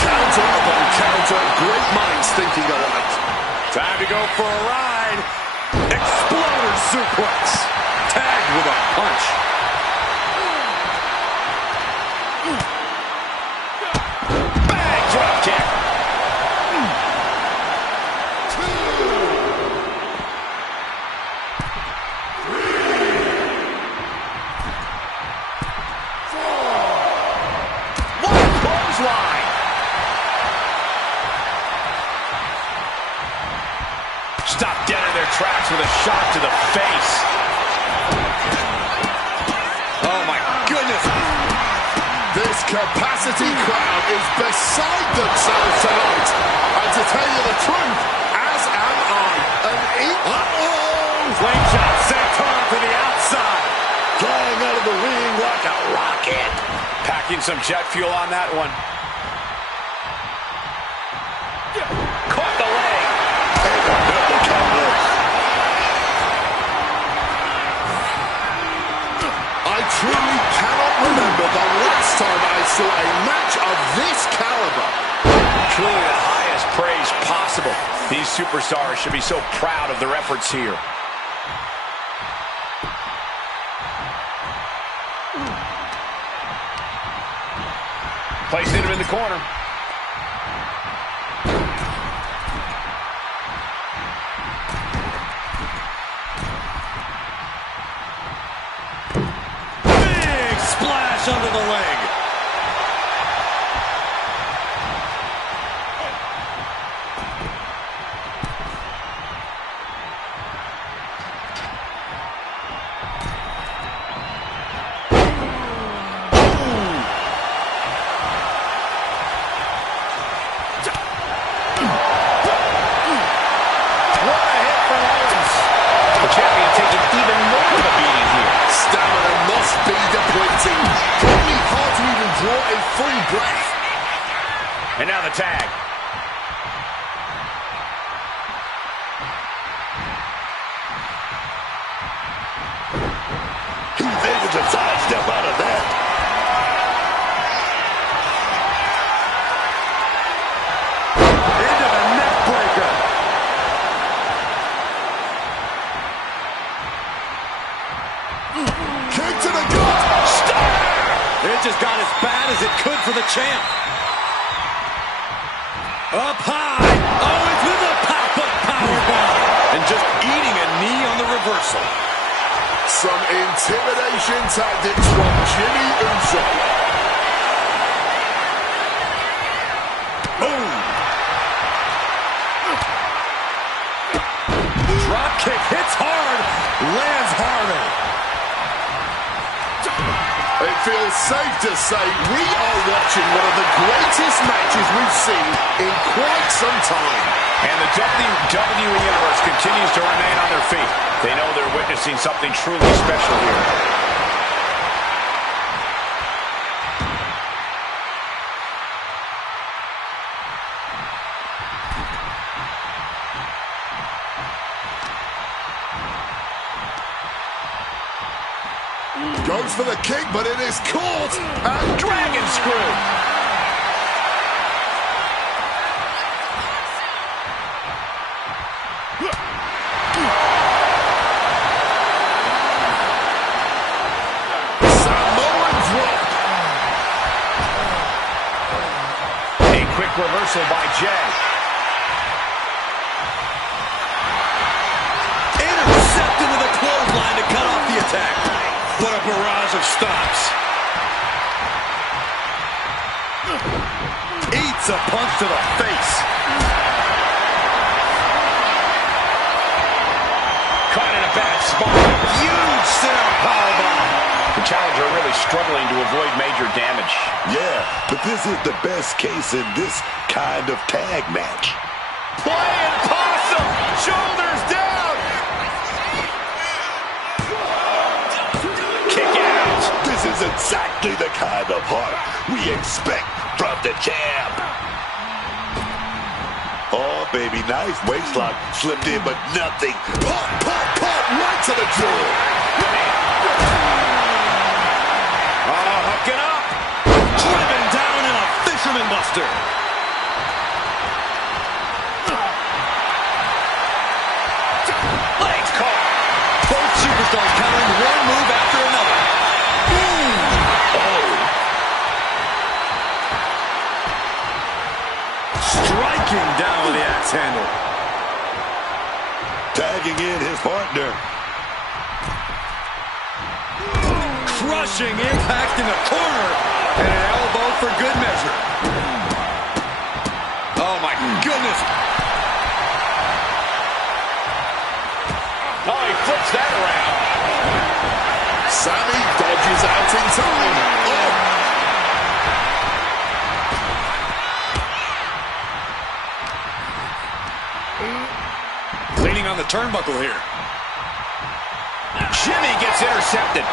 Counter upon counter. Great minds thinking alike. Time to go for a ride. Exploder suplex. Tagged with a punch. Bang, drop kick. What a clothesline. Stopped dead in their tracks with a shot to the face. Oh, my goodness. This capacity crowd is beside themselves tonight. And to tell you the truth, as am I. Slingshot senton to the outside. Flying out of the ring like a rocket. Packing some jet fuel on that one. Caught the leg. And another counter. I truly cannot remember the last time I saw a match of this caliber. Truly the highest praise possible. These superstars should be so proud of their efforts here. Placing him in the corner. Big splash under the leg. And now the tag. He's able to sidestep out of that. Into the neck breaker. Kick to the gut. It just got as bad as it could for the champ. Up high. Oh, it's with a pop-up powerbomb. And just eating a knee on the reversal. Some intimidation tactics from Jimmy Uso. Boom. Drop kick hits hard, lands harder. It feels safe to say we are watching one of the greatest matches we've seen in quite some time. And the WWE Universe continues to remain on their feet. They know they're witnessing something truly special here. Goes for the kick, but it is caught. And Dragon screw. Samoan drop. A quick reversal by Jay. Intercepted with a clothesline to cut off the attack. What a barrage of stops. Eats a punch to the face. Caught in a bad spot. Huge sit-out powerbomb. The challenger really struggling to avoid major damage. Yeah, but this is the best case in this kind of tag match. Playing possum. Shoulders down. Kick out. This This is exactly the kind of heart we expect from the champ. Oh, baby, nice waistlock. Slipped in, but nothing. Pop, pop, pop, right to the jaw. Oh, hooking up. Driven down in a fisherman buster. Legs caught. Both superstars countering one move after another. Boom! Oh, Striking down with the axe handle. tagging in his partner. Crushing impact in the corner. And an elbow for good measure. Oh, my goodness. Oh, he flips that around. Sammy dodges out in time. Oh. Leaning on the turnbuckle here. Jimmy gets intercepted.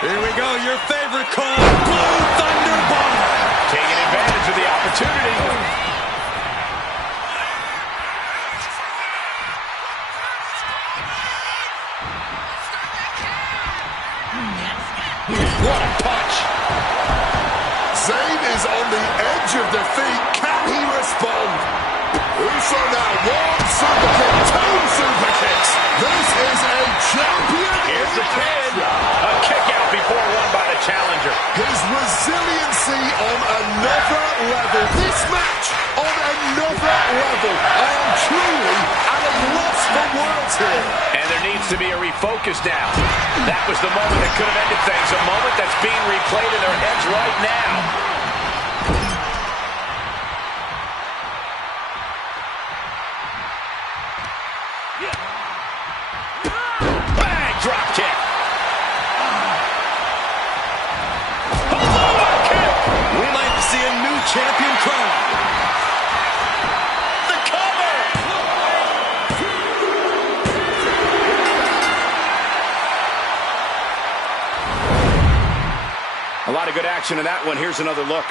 Here we go, your favorite call, Blue Thunder Bomb. Taking advantage of the opportunity. What a punch. Zayn is on the edge of defeat. Can he respond? Uso now one super kick, two super kicks. This is a champion. Here's the pin. A kick out before won by the challenger. His resiliency on another level. This match on another level. I am truly at a loss for words here. And there needs to be a refocus now. That was the moment that could have ended things. A moment that's being replayed in their heads right now. Bang! Drop kick. Aloha kick. We might see a new champion crowned. The cover. A lot of good action in that one. Here's another look.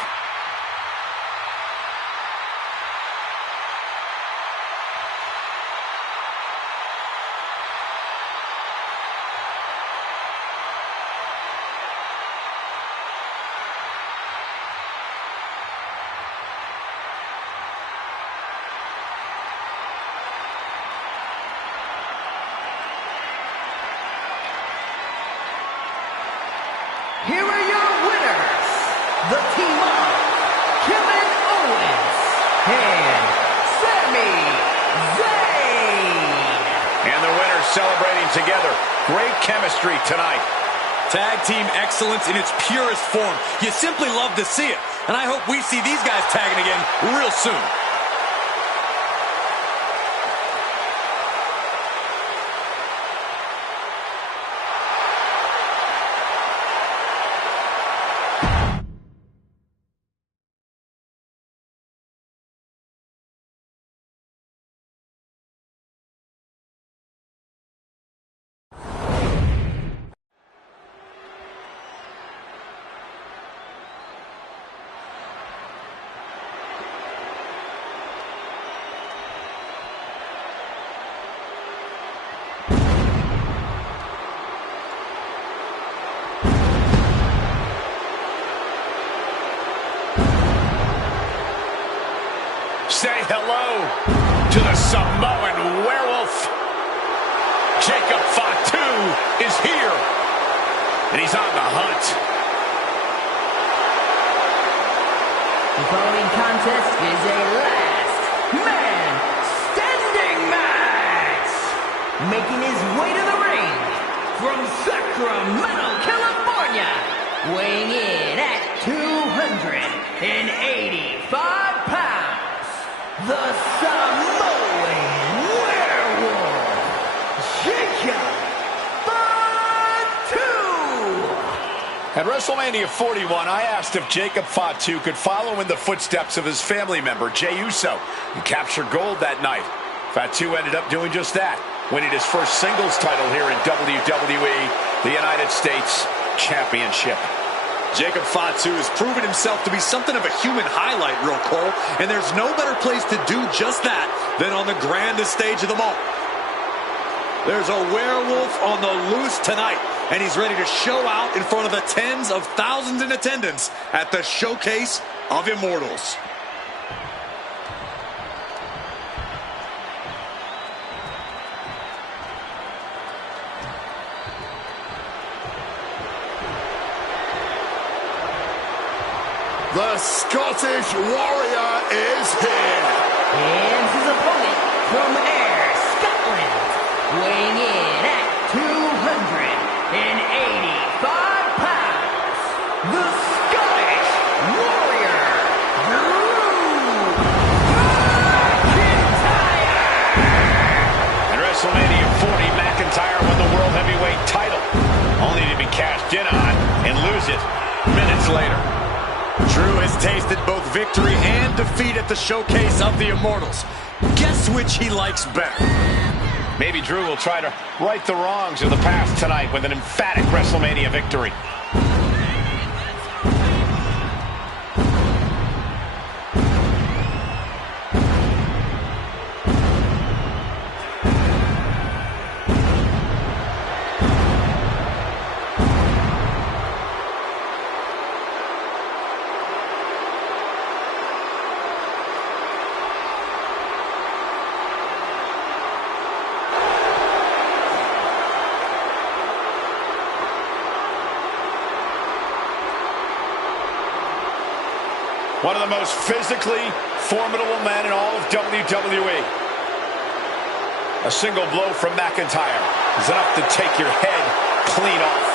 Here are your winners, the team of Kevin Owens and Sami Zayn. And the winners celebrating together. Great chemistry tonight. Tag team excellence in its purest form. You simply love to see it. And I hope we see these guys tagging again real soon. Say hello to the Samoan werewolf. Jacob Fatu is here, and he's on the hunt. The following contest is a last man standing match. Making his way to the ring from Sacramento, California, weighing in at 285 pounds, the Samoan werewolf, Jacob Fatu. At WrestleMania 41, I asked if Jacob Fatu could follow in the footsteps of his family member, Jey Uso, and capture gold that night. Fatu ended up doing just that, winning his first singles title here in WWE the United States Championship. Jacob Fatu has proven himself to be something of a human highlight, real Cole, and there's no better place to do just that than on the grandest stage of them all. There's a werewolf on the loose tonight, and he's ready to show out in front of the tens of thousands in attendance at the Showcase of Immortals. The Scottish Warrior is here. And his opponent from Ayr, Scotland, weighing in at 285 pounds, the Scottish Warrior, Drew McIntyre. In WrestleMania 40, McIntyre won the World Heavyweight title, only to be cashed in on and lose it minutes later. Drew has tasted both victory and defeat at the Showcase of the Immortals. Guess which he likes better? Maybe Drew will try to right the wrongs of the past tonight with an emphatic WrestleMania victory. One of the most physically formidable men in all of WWE. A single blow from McIntyre is enough to take your head clean off.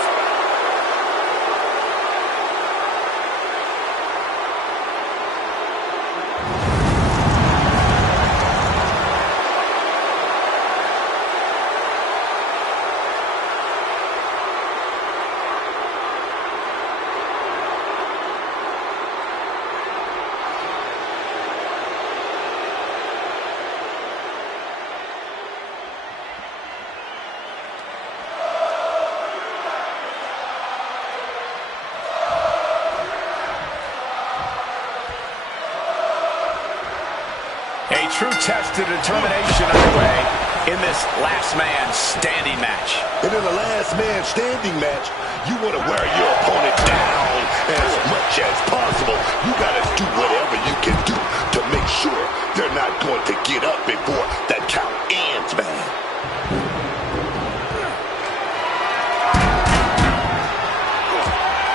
A true test of determination underway in this last man standing match. And in a last man standing match, you want to wear your opponent down as much as possible. You got to do whatever you can do to make sure they're not going to get up before that count ends, man.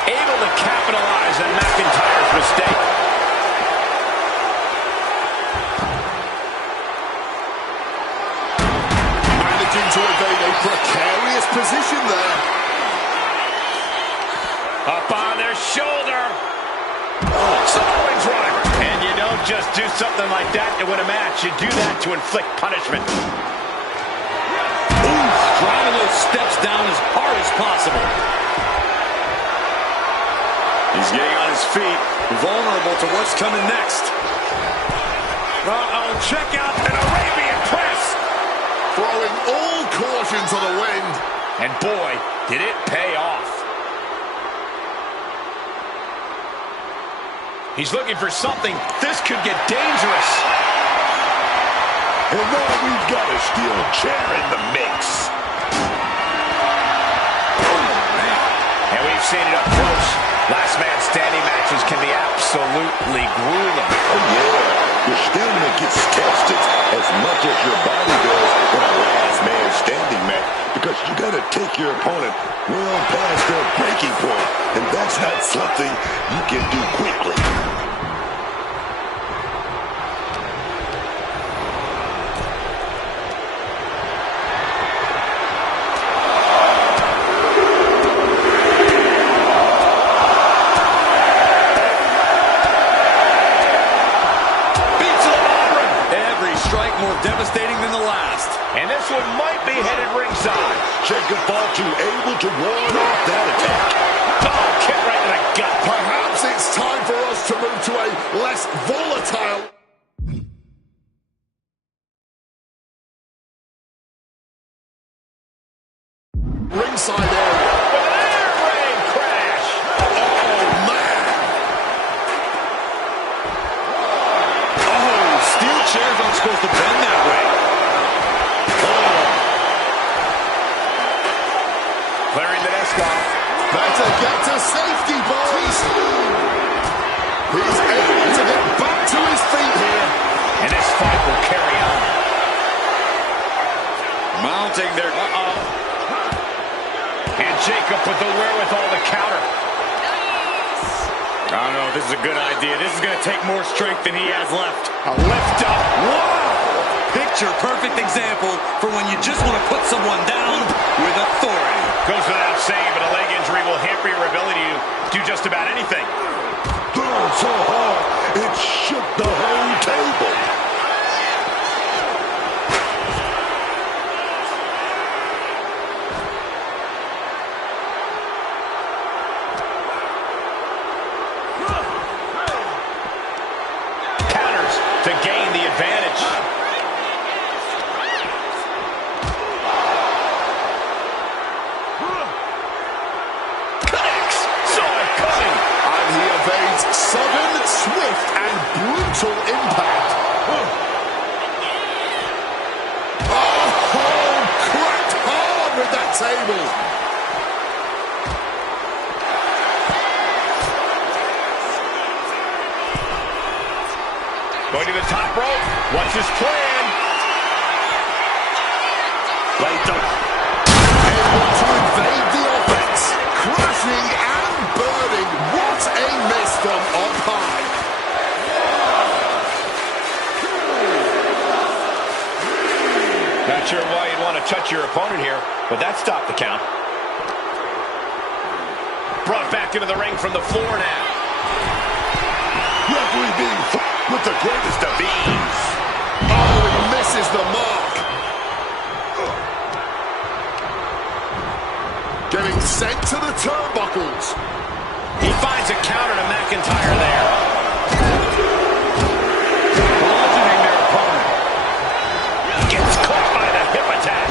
Able to capitalize on McIntyre's mistake. To evade a precarious position there. Up on their shoulder. Samoan driver. And you don't just do something like that to win a match. You do that to inflict punishment. Ooh, driving those steps down as hard as possible. He's getting on his feet, vulnerable to what's coming next. Uh-oh, check out an Arabian press. Throwing all caution to the wind. And boy, did it pay off. He's looking for something. This could get dangerous. And now we've got a steel chair in the mix. And we've seen it up close. Last man standing matches can be absolutely grueling. Oh, yeah. Your stamina gets tested as much as your body does in a last man standing match, because you got to take your opponent well past their breaking point, and that's not something you can do quickly. More devastating than the last. And this one might be headed ringside. Jacob Fatu able to ward off that attack. Oh, kick right in the gut. Perhaps it's time for us to move to a less volatile ringside area. with the wherewithal to counter. I don't know if this is a good idea. This is going to take more strength than he has left. A lift up. Wow! Picture perfect example for when you just want to put someone down with authority. Goes without saying, but a leg injury will hamper your ability to do just about anything. Thrown so hard, it shook the whole table. Counters to gain the advantage. Connects. Saw it coming. And he evades sudden, swift, and brutal impact. Oh, cracked hard with that table. Going to the top rope. What's his plan? Right up. Able to evade the offense. Crashing and burning. What a miss from up high. Not sure why you'd want to touch your opponent here, but that stopped the count. Brought back into the ring from the floor now. Referee being with the greatest of ease. Oh, he misses the mark. Getting sent to the turnbuckles. He finds a counter to McIntyre there. Bludgeoning their opponent. Gets caught by the hip attack.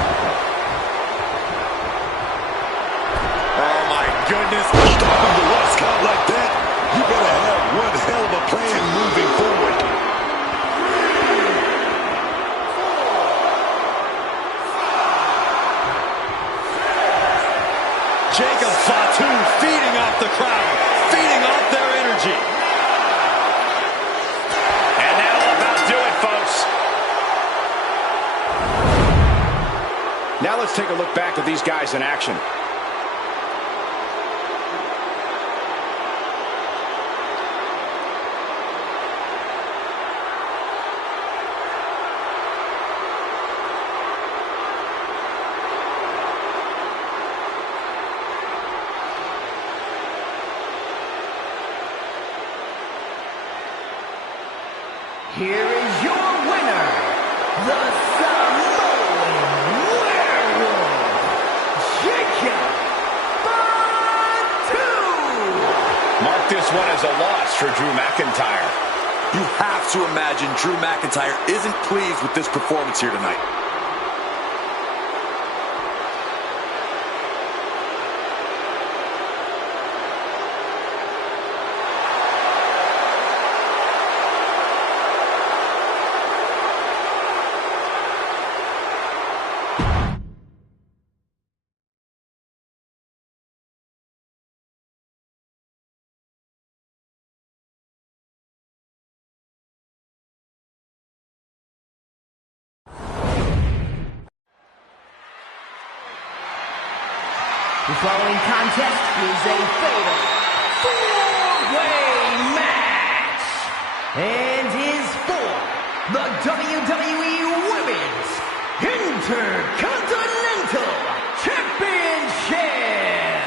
Oh, my goodness. Stopping the lost count like that, you better have one hell of a plan moving forward. Jacob Fatu feeding off the crowd, feeding off their energy. And that'll about do it, folks. Now let's take a look back at these guys in action. Here is your winner, the Samoan Werewolf, Jacob Fatu. Mark this one as a loss for Drew McIntyre. You have to imagine Drew McIntyre isn't pleased with this performance here tonight. The following contest is a fatal four-way match and is for the WWE Women's Intercontinental Championship.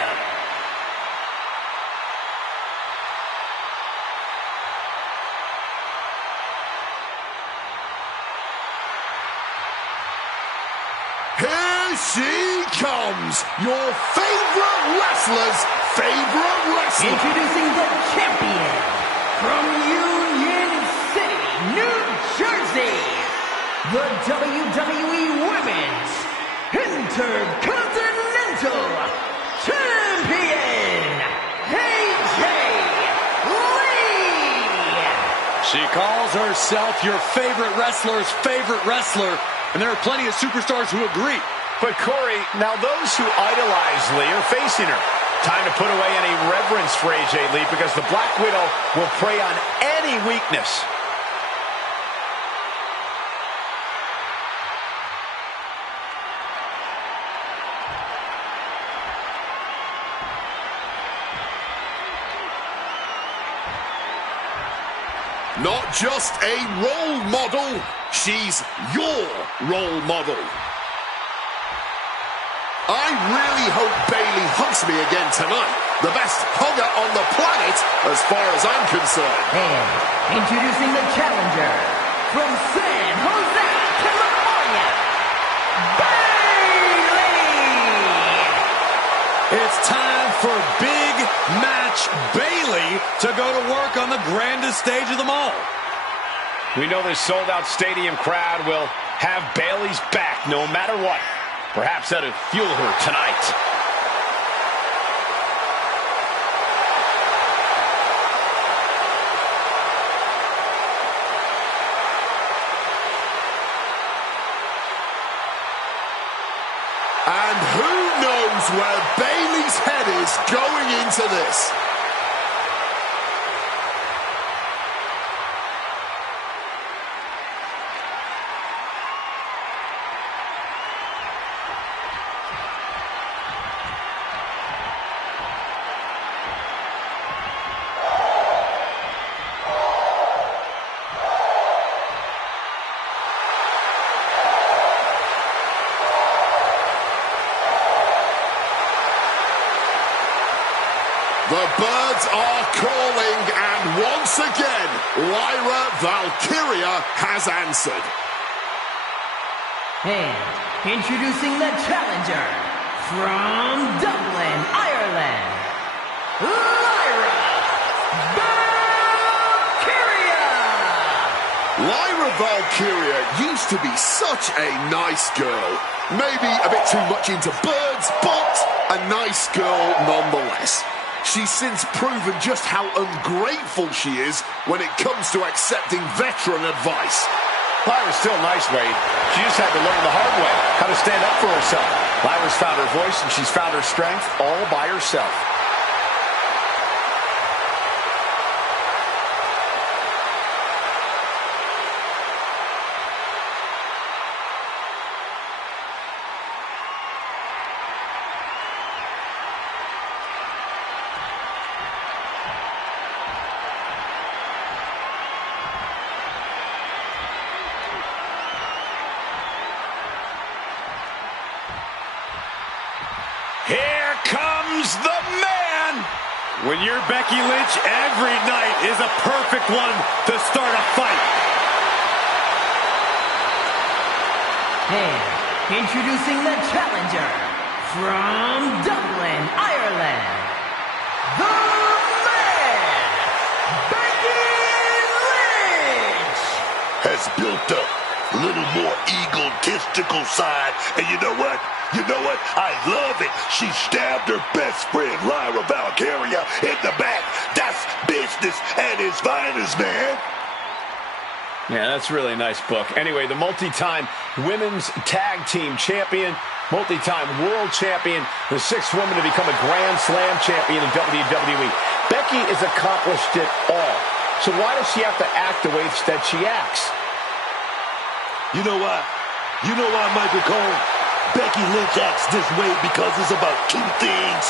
Here she comes, your favorite wrestler's favorite wrestler. Introducing the champion from Union City, New Jersey, the WWE Women's Intercontinental Champion, AJ Lee. She calls herself your favorite wrestler's favorite wrestler, and there are plenty of superstars who agree. But Corey, now those who idolize Lee are facing her. Time to put away any reverence for AJ Lee because the Black Widow will prey on any weakness. Not just a role model, she's your role model. I really hope Bayley hugs me again tonight. The best hugger on the planet, as far as I'm concerned. And introducing the challenger from San Jose, California, Bayley! It's time for Big Match Bayley to go to work on the grandest stage of them all. We know this sold-out stadium crowd will have Bayley's back no matter what. Perhaps that'll fuel her tonight. And who knows where Bayley's head is going into this? The birds are calling, and once again, Lyra Valkyria has answered. And introducing the challenger from Dublin, Ireland, Lyra Valkyria! Lyra Valkyria used to be such a nice girl. Maybe a bit too much into birds, but a nice girl nonetheless. She's since proven just how ungrateful she is when it comes to accepting veteran advice. Lyra's still nice, Wade. She just had to learn the hard way how to stand up for herself. Lyra's found her voice and she's found her strength all by herself. Here comes the man! When you're Becky Lynch, every night is a perfect one to start a fight. And introducing the challenger from Dublin, Ireland, the man, Becky Lynch! Has built up a little more egotistical side. And you know what? You know what? I love it. She stabbed her best friend, Lyra Valkyria, in the back. That's business at its finest, man. Yeah, that's a really nice book. Anyway, the multi-time women's tag team champion, multi-time world champion, the sixth woman to become a Grand Slam champion in WWE. Becky has accomplished it all. So why does she have to act the way that she acts? You know why? You know why, Michael Cole? Becky Lynch acts this way because it's about two things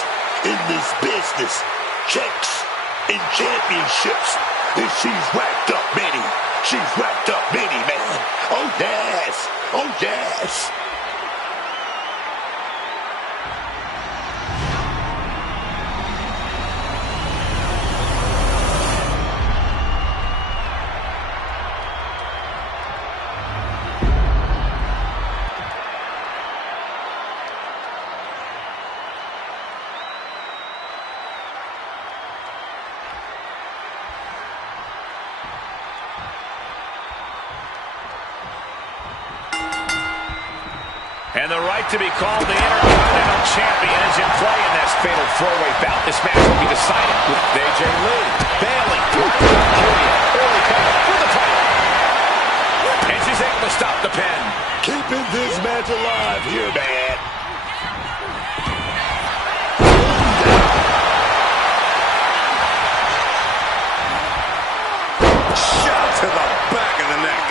in this business: checks and championships. And she's racked up many. She's racked up many, man. Oh, yes. Oh, yes. And the right to be called the Intercontinental Champion is in play in this fatal four-way bout. This match will be decided with AJ Lee, Bayley, Valkyria, early cover for the title. And she's able to stop the pin. Keeping this match alive here, man. Shot to the back of the neck.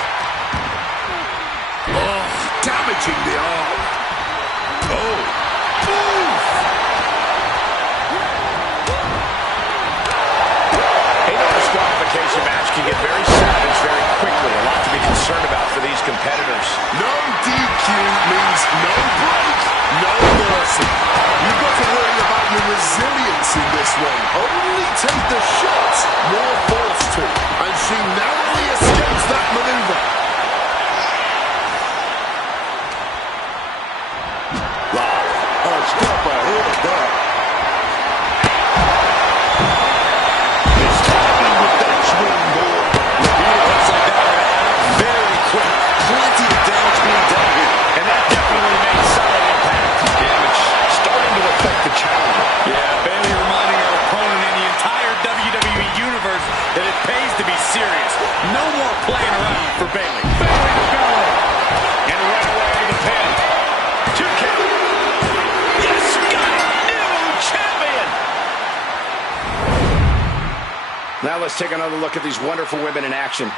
Oh, damaging the arm. Oh. A no disqualification match can get very sad. for Bayley. Bayley to belly. And right away, the pin. 2 count. Yes, got it. New champion. Now let's take another look at these wonderful women in action.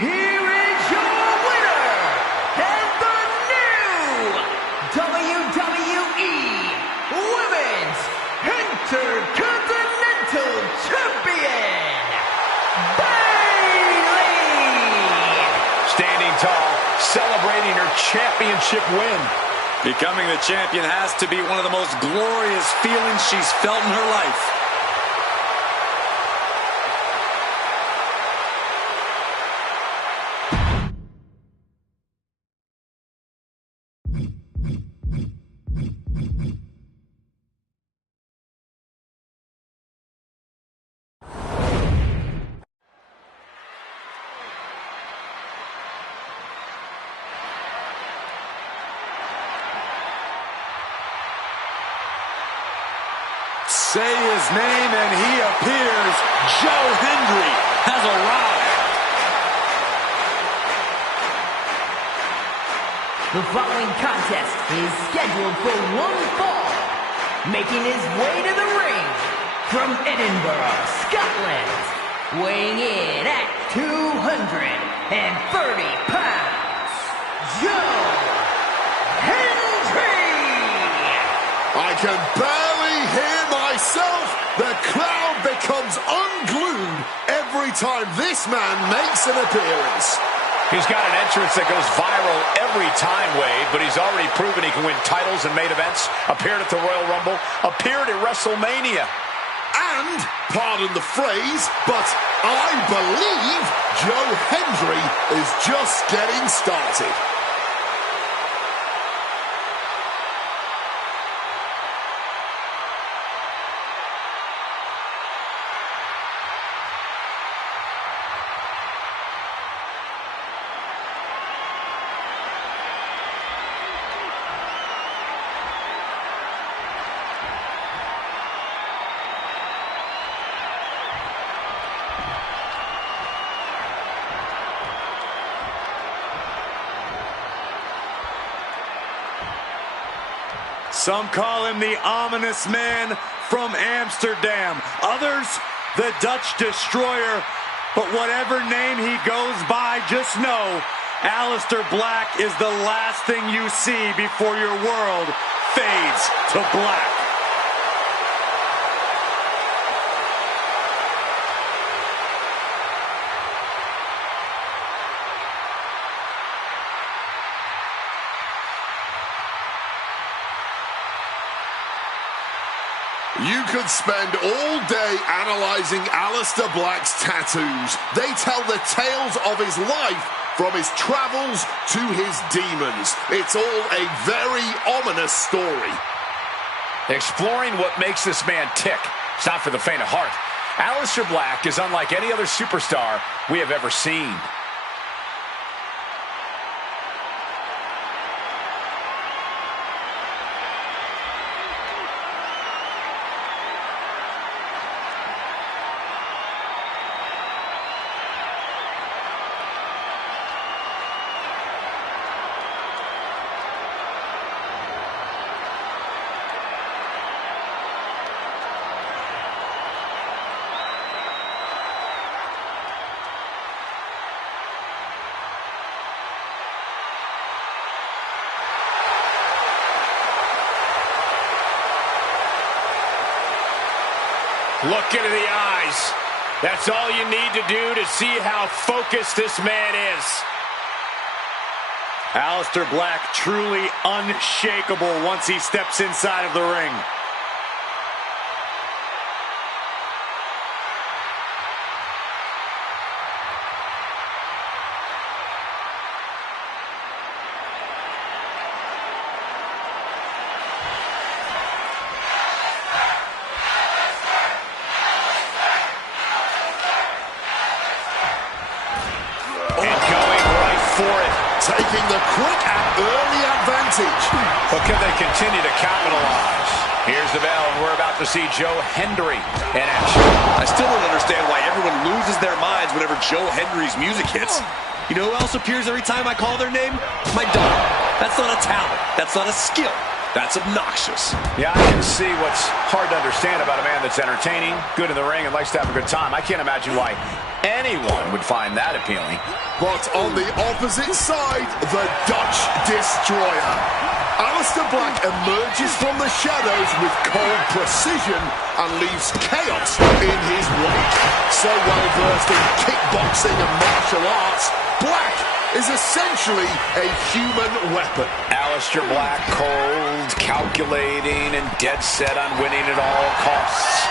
Here is your winner, and the new WWE Women's Intercontinental Champion, Bayley! Standing tall, celebrating her championship win. Becoming the champion has to be one of the most glorious feelings she's felt in her life. Say his name and he appears. Joe Hendry has arrived. The following contest is scheduled for one fall. Making his way to the ring from Edinburgh, Scotland, weighing in at 230 pounds, Joe Hendry! I can barely hear myself. The crowd becomes unglued every time this man makes an appearance. He's got an entrance that goes viral every time, Wade, but he's already proven he can win titles and main events, appeared at the Royal Rumble, appeared at WrestleMania. And, pardon the phrase, but I believe Joe Hendry is just getting started. Some call him the ominous man from Amsterdam. Others, the Dutch Destroyer. But whatever name he goes by, just know, Aleister Black is the last thing you see before your world fades to black. You could spend all day analyzing Aleister Black's tattoos. They tell the tales of his life, from his travels to his demons. It's all a very ominous story. Exploring what makes this man tick. It's not for the faint of heart. Aleister Black is unlike any other superstar we have ever seen. Look into the eyes. That's all you need to do to see how focused this man is. Aleister Black truly unshakable once he steps inside of the ring. for it. Taking the quick and early advantage. But can they continue to capitalize? Here's the bell, and we're about to see Joe Hendry in action. I still don't understand why everyone loses their minds whenever Joe Hendry's music hits. You know who else appears every time I call their name? My dog. That's not a talent. That's not a skill. That's obnoxious. Yeah, I can see what's hard to understand about a man that's entertaining, good in the ring, and likes to have a good time. I can't imagine why anyone would find that appealing. But on the opposite side, the Dutch Destroyer. Aleister Black emerges from the shadows with cold precision and leaves chaos in his wake. So well versed in kickboxing and martial arts, Black is essentially a human weapon. Aleister Black, cold, calculating, and dead set on winning at all costs.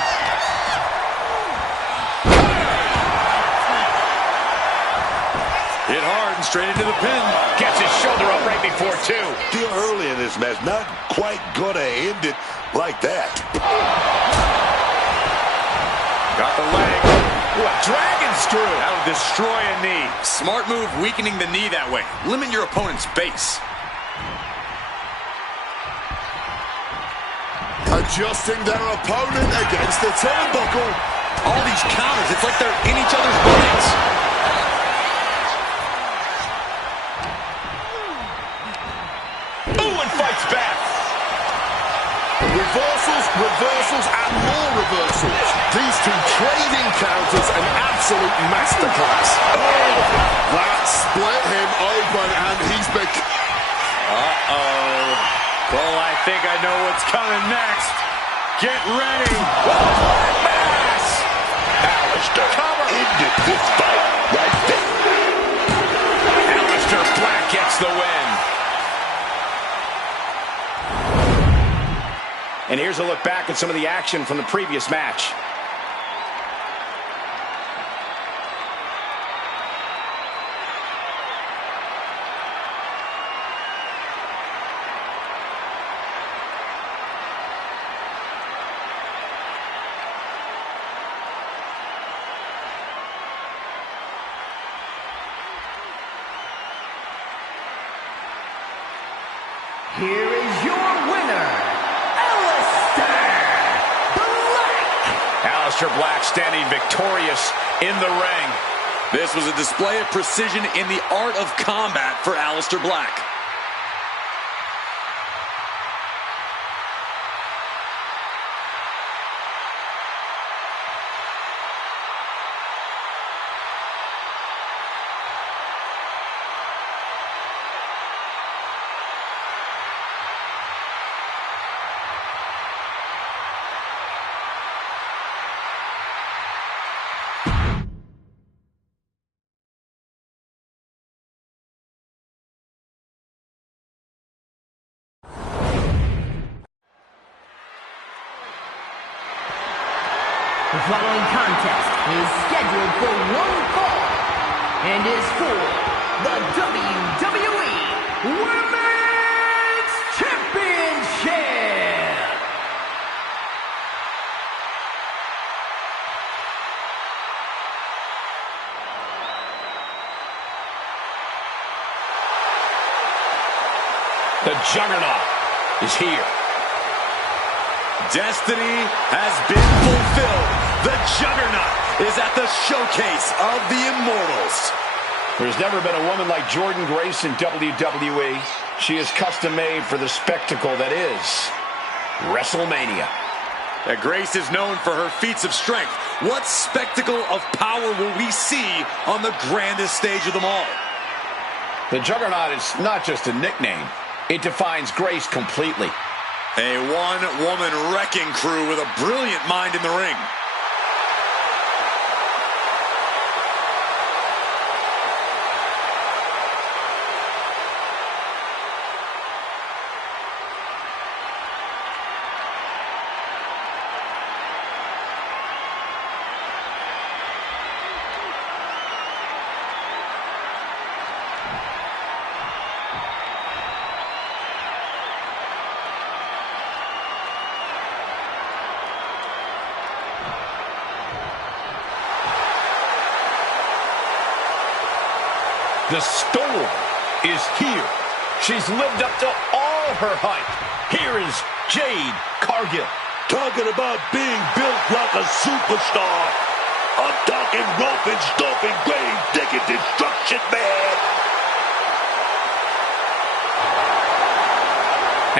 Hit hard and straight into the pin. Gets his shoulder up right before two. Still early in this match, not quite gonna end it like that. Got the leg. What dragon screw? That'll destroy a knee. Smart move, weakening the knee that way. Limit your opponent's base. Adjusting their opponent against the turnbuckle. All these counters, it's like they're in each other's minds. Ooh, and fights back. Reversals, reversals, and more reversals. These two trading counters, an absolute masterclass. Oh, that split him open, and he's Uh-oh. Well, I think I know what's coming next. Get ready. Mass! Aleister ended this fight right there. Aleister Black gets the win. And here's a look back at some of the action from the previous match. Here is your winner, Aleister Black. Aleister Black standing victorious in the ring. This was a display of precision in the art of combat for Aleister Black. The following contest is scheduled for one fall and is for the WWE Women's Championship. The Juggernaut is here. Destiny has been fulfilled. The Juggernaut is at the showcase of the Immortals. There's never been a woman like Jordynne Grace in WWE. She is custom made for the spectacle that is WrestleMania. Grace is known for her feats of strength. What spectacle of power will we see on the grandest stage of them all? The Juggernaut is not just a nickname. It defines Grace completely. A one-woman wrecking crew with a brilliant mind in the ring. The storm is here. She's lived up to all her hype. Here is Jade Cargill. Talking about being built like a superstar. I'm talking rope and stomping, grave digging destruction, man.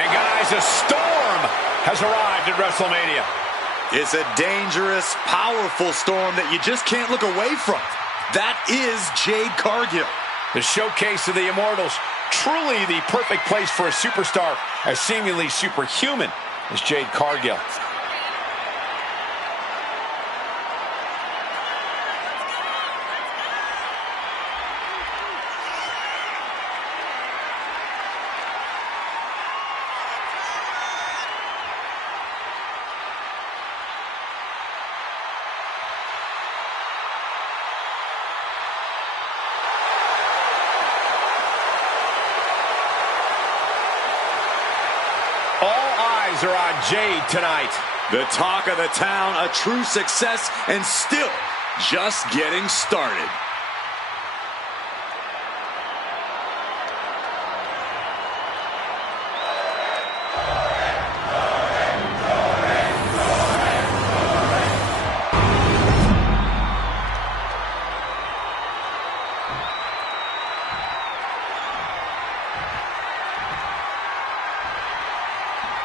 And guys, a storm has arrived at WrestleMania. It's a dangerous, powerful storm that you just can't look away from. That is Jade Cargill. The showcase of the Immortals. Truly the perfect place for a superstar as seemingly superhuman as Jade Cargill. Are on Jade tonight. The talk of the town, a true success, and still just getting started.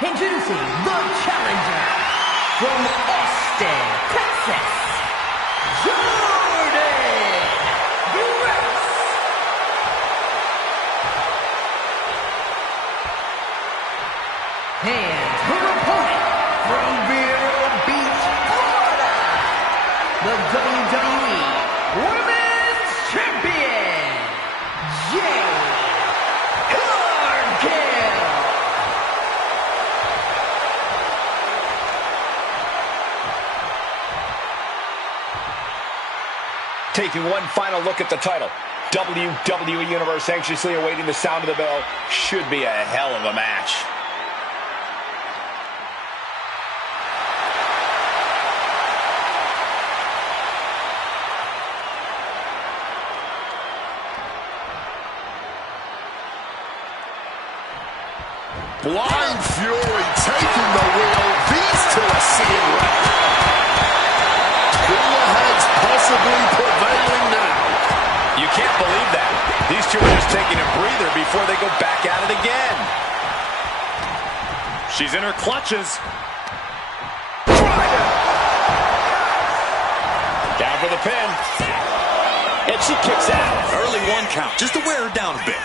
Introducing the challenger from Austin, Texas, Jordan Grace. And her opponent from Vero Beach, Florida, the WWE Women's Champion, Jade Cargill. Taking one final look at the title. WWE Universe anxiously awaiting the sound of the bell. Should be a hell of a match. Blind Fury taking the wheel. These two are seeing red. Cooler heads possibly prevailing now. You can't believe that. These two are just taking a breather before they go back at it again. She's in her clutches. Down for the pin. And she kicks out. Early one count, just to wear her down a bit.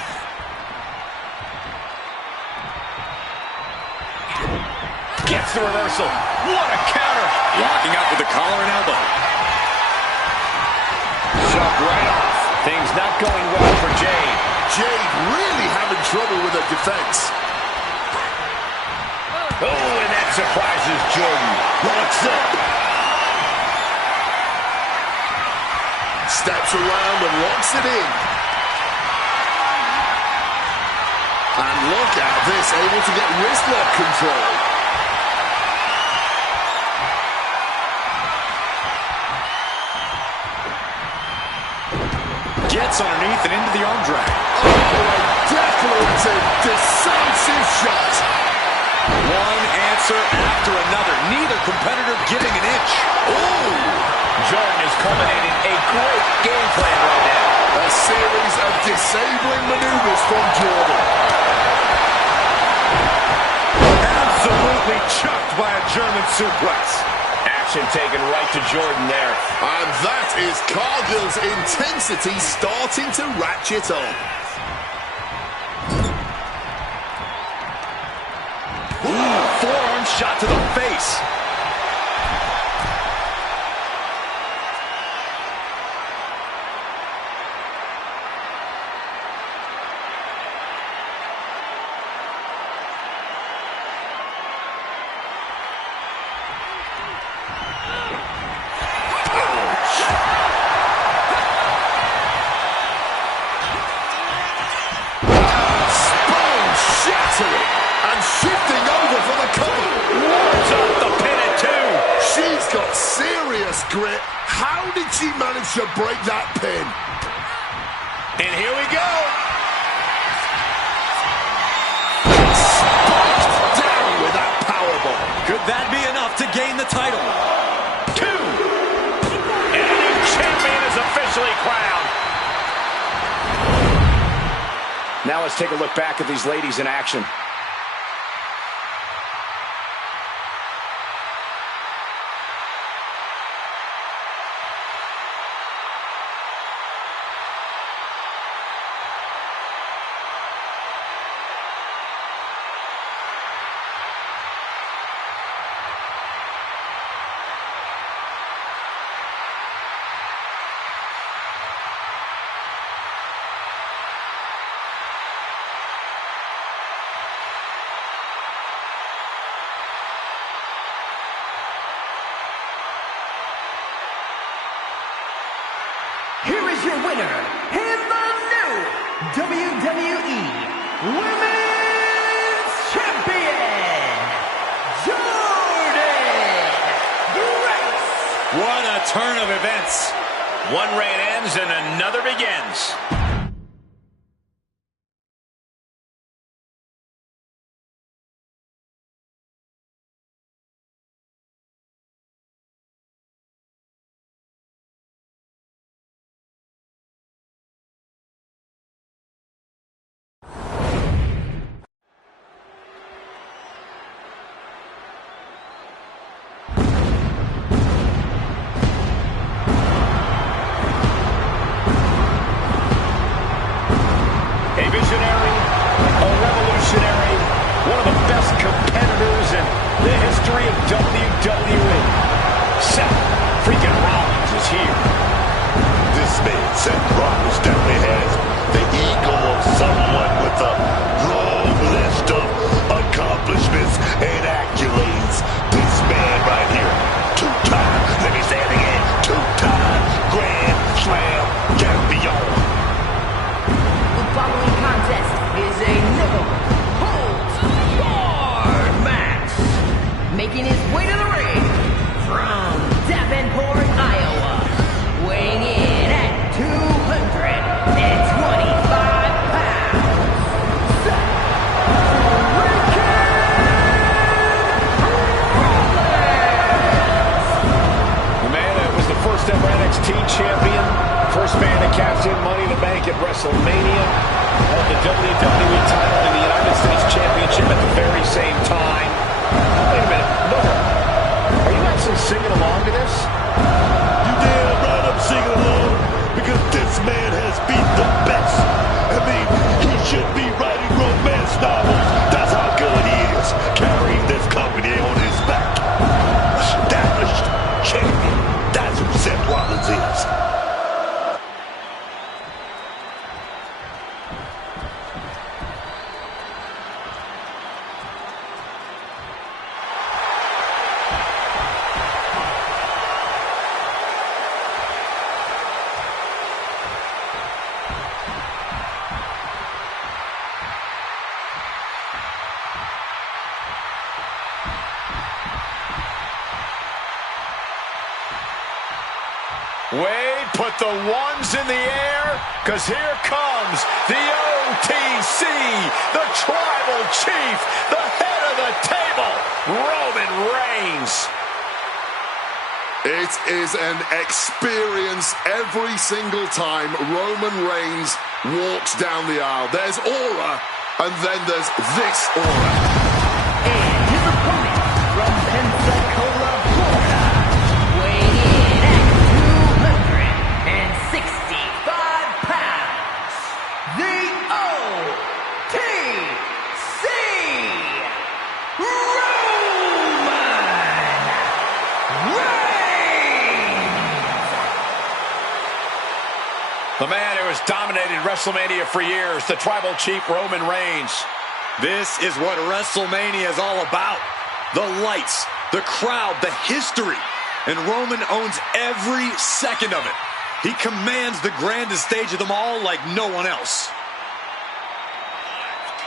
Gets the reversal. What a counter. Locking up with the collar and elbow. Shoved right off. Things not going well for Jade. Jade really having trouble with her defense. Oh, and that surprises Jordan. Locks up. Steps around and locks it in. And look at this, able to get wrist lock control. Gets underneath and into the arm drag. Oh, a declarative, decisive shot. One answer after another. Neither competitor giving an inch. Oh! Jordan is culminating a great game plan right now. A series of disabling maneuvers from Jordan. Absolutely chucked by a German suplex. Action taken right to Jordan there. And that is Cargill's intensity starting to ratchet up. Ooh, forearm shot to the face. And shifting over for the cover. Wards off the pin at two. She's got serious grit. How did she manage to break that pin? And here we go. Spiked down with that powerbomb. Could that be enough to gain the title? 2. And a new champion is officially crowned. Now let's take a look back at these ladies in action. Here is your winner, and the new WWE Women's Champion, Jordynne Grace. What a turn of events. One reign ends and another begins. A visionary, a revolutionary, one of the best competitors in the history of WWE. Seth freaking Rollins is here. This man, Seth Rollins, definitely has the ego of someone with a long list of accomplishments and accolades. This man right here, 2-time, let me say it again, 2-time Grand Slam champion. The following contest is a no-holds-barred match. Making his way to the ring from Davenport, Iowa, weighing in at 225 pounds, Seth Rollins. The man that was the first ever NXT champion, first man to cash in Money in the Bank at WrestleMania, held the WWE title and the United States Championship at the very same time. Wait a minute, Noah, are you actually singing along to this? You damn right I'm singing along, because this man has beat the best. I mean, he should be writing romance novels. That's how good he is, carrying this company on his back. Established champion. That's who Seth Rollins is. Wade, put the ones in the air, because here comes the OTC, the Tribal Chief, the head of the table, Roman Reigns. It is an experience every single time Roman Reigns walks down the aisle. There's aura, and then there's this aura. And his opponent from Pensacola, Florida, weighing in at 265 pounds, the OTC Roman Reigns. The man who has dominated WrestleMania for years, the Tribal Chief Roman Reigns. This is what WrestleMania is all about. The lights, the crowd, the history. And Roman owns every second of it. He commands the grandest stage of them all like no one else.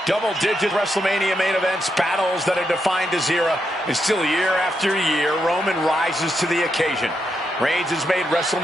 Double-digit WrestleMania main events, battles that have defined his era, and still year after year, Roman rises to the occasion. Reigns has made WrestleMania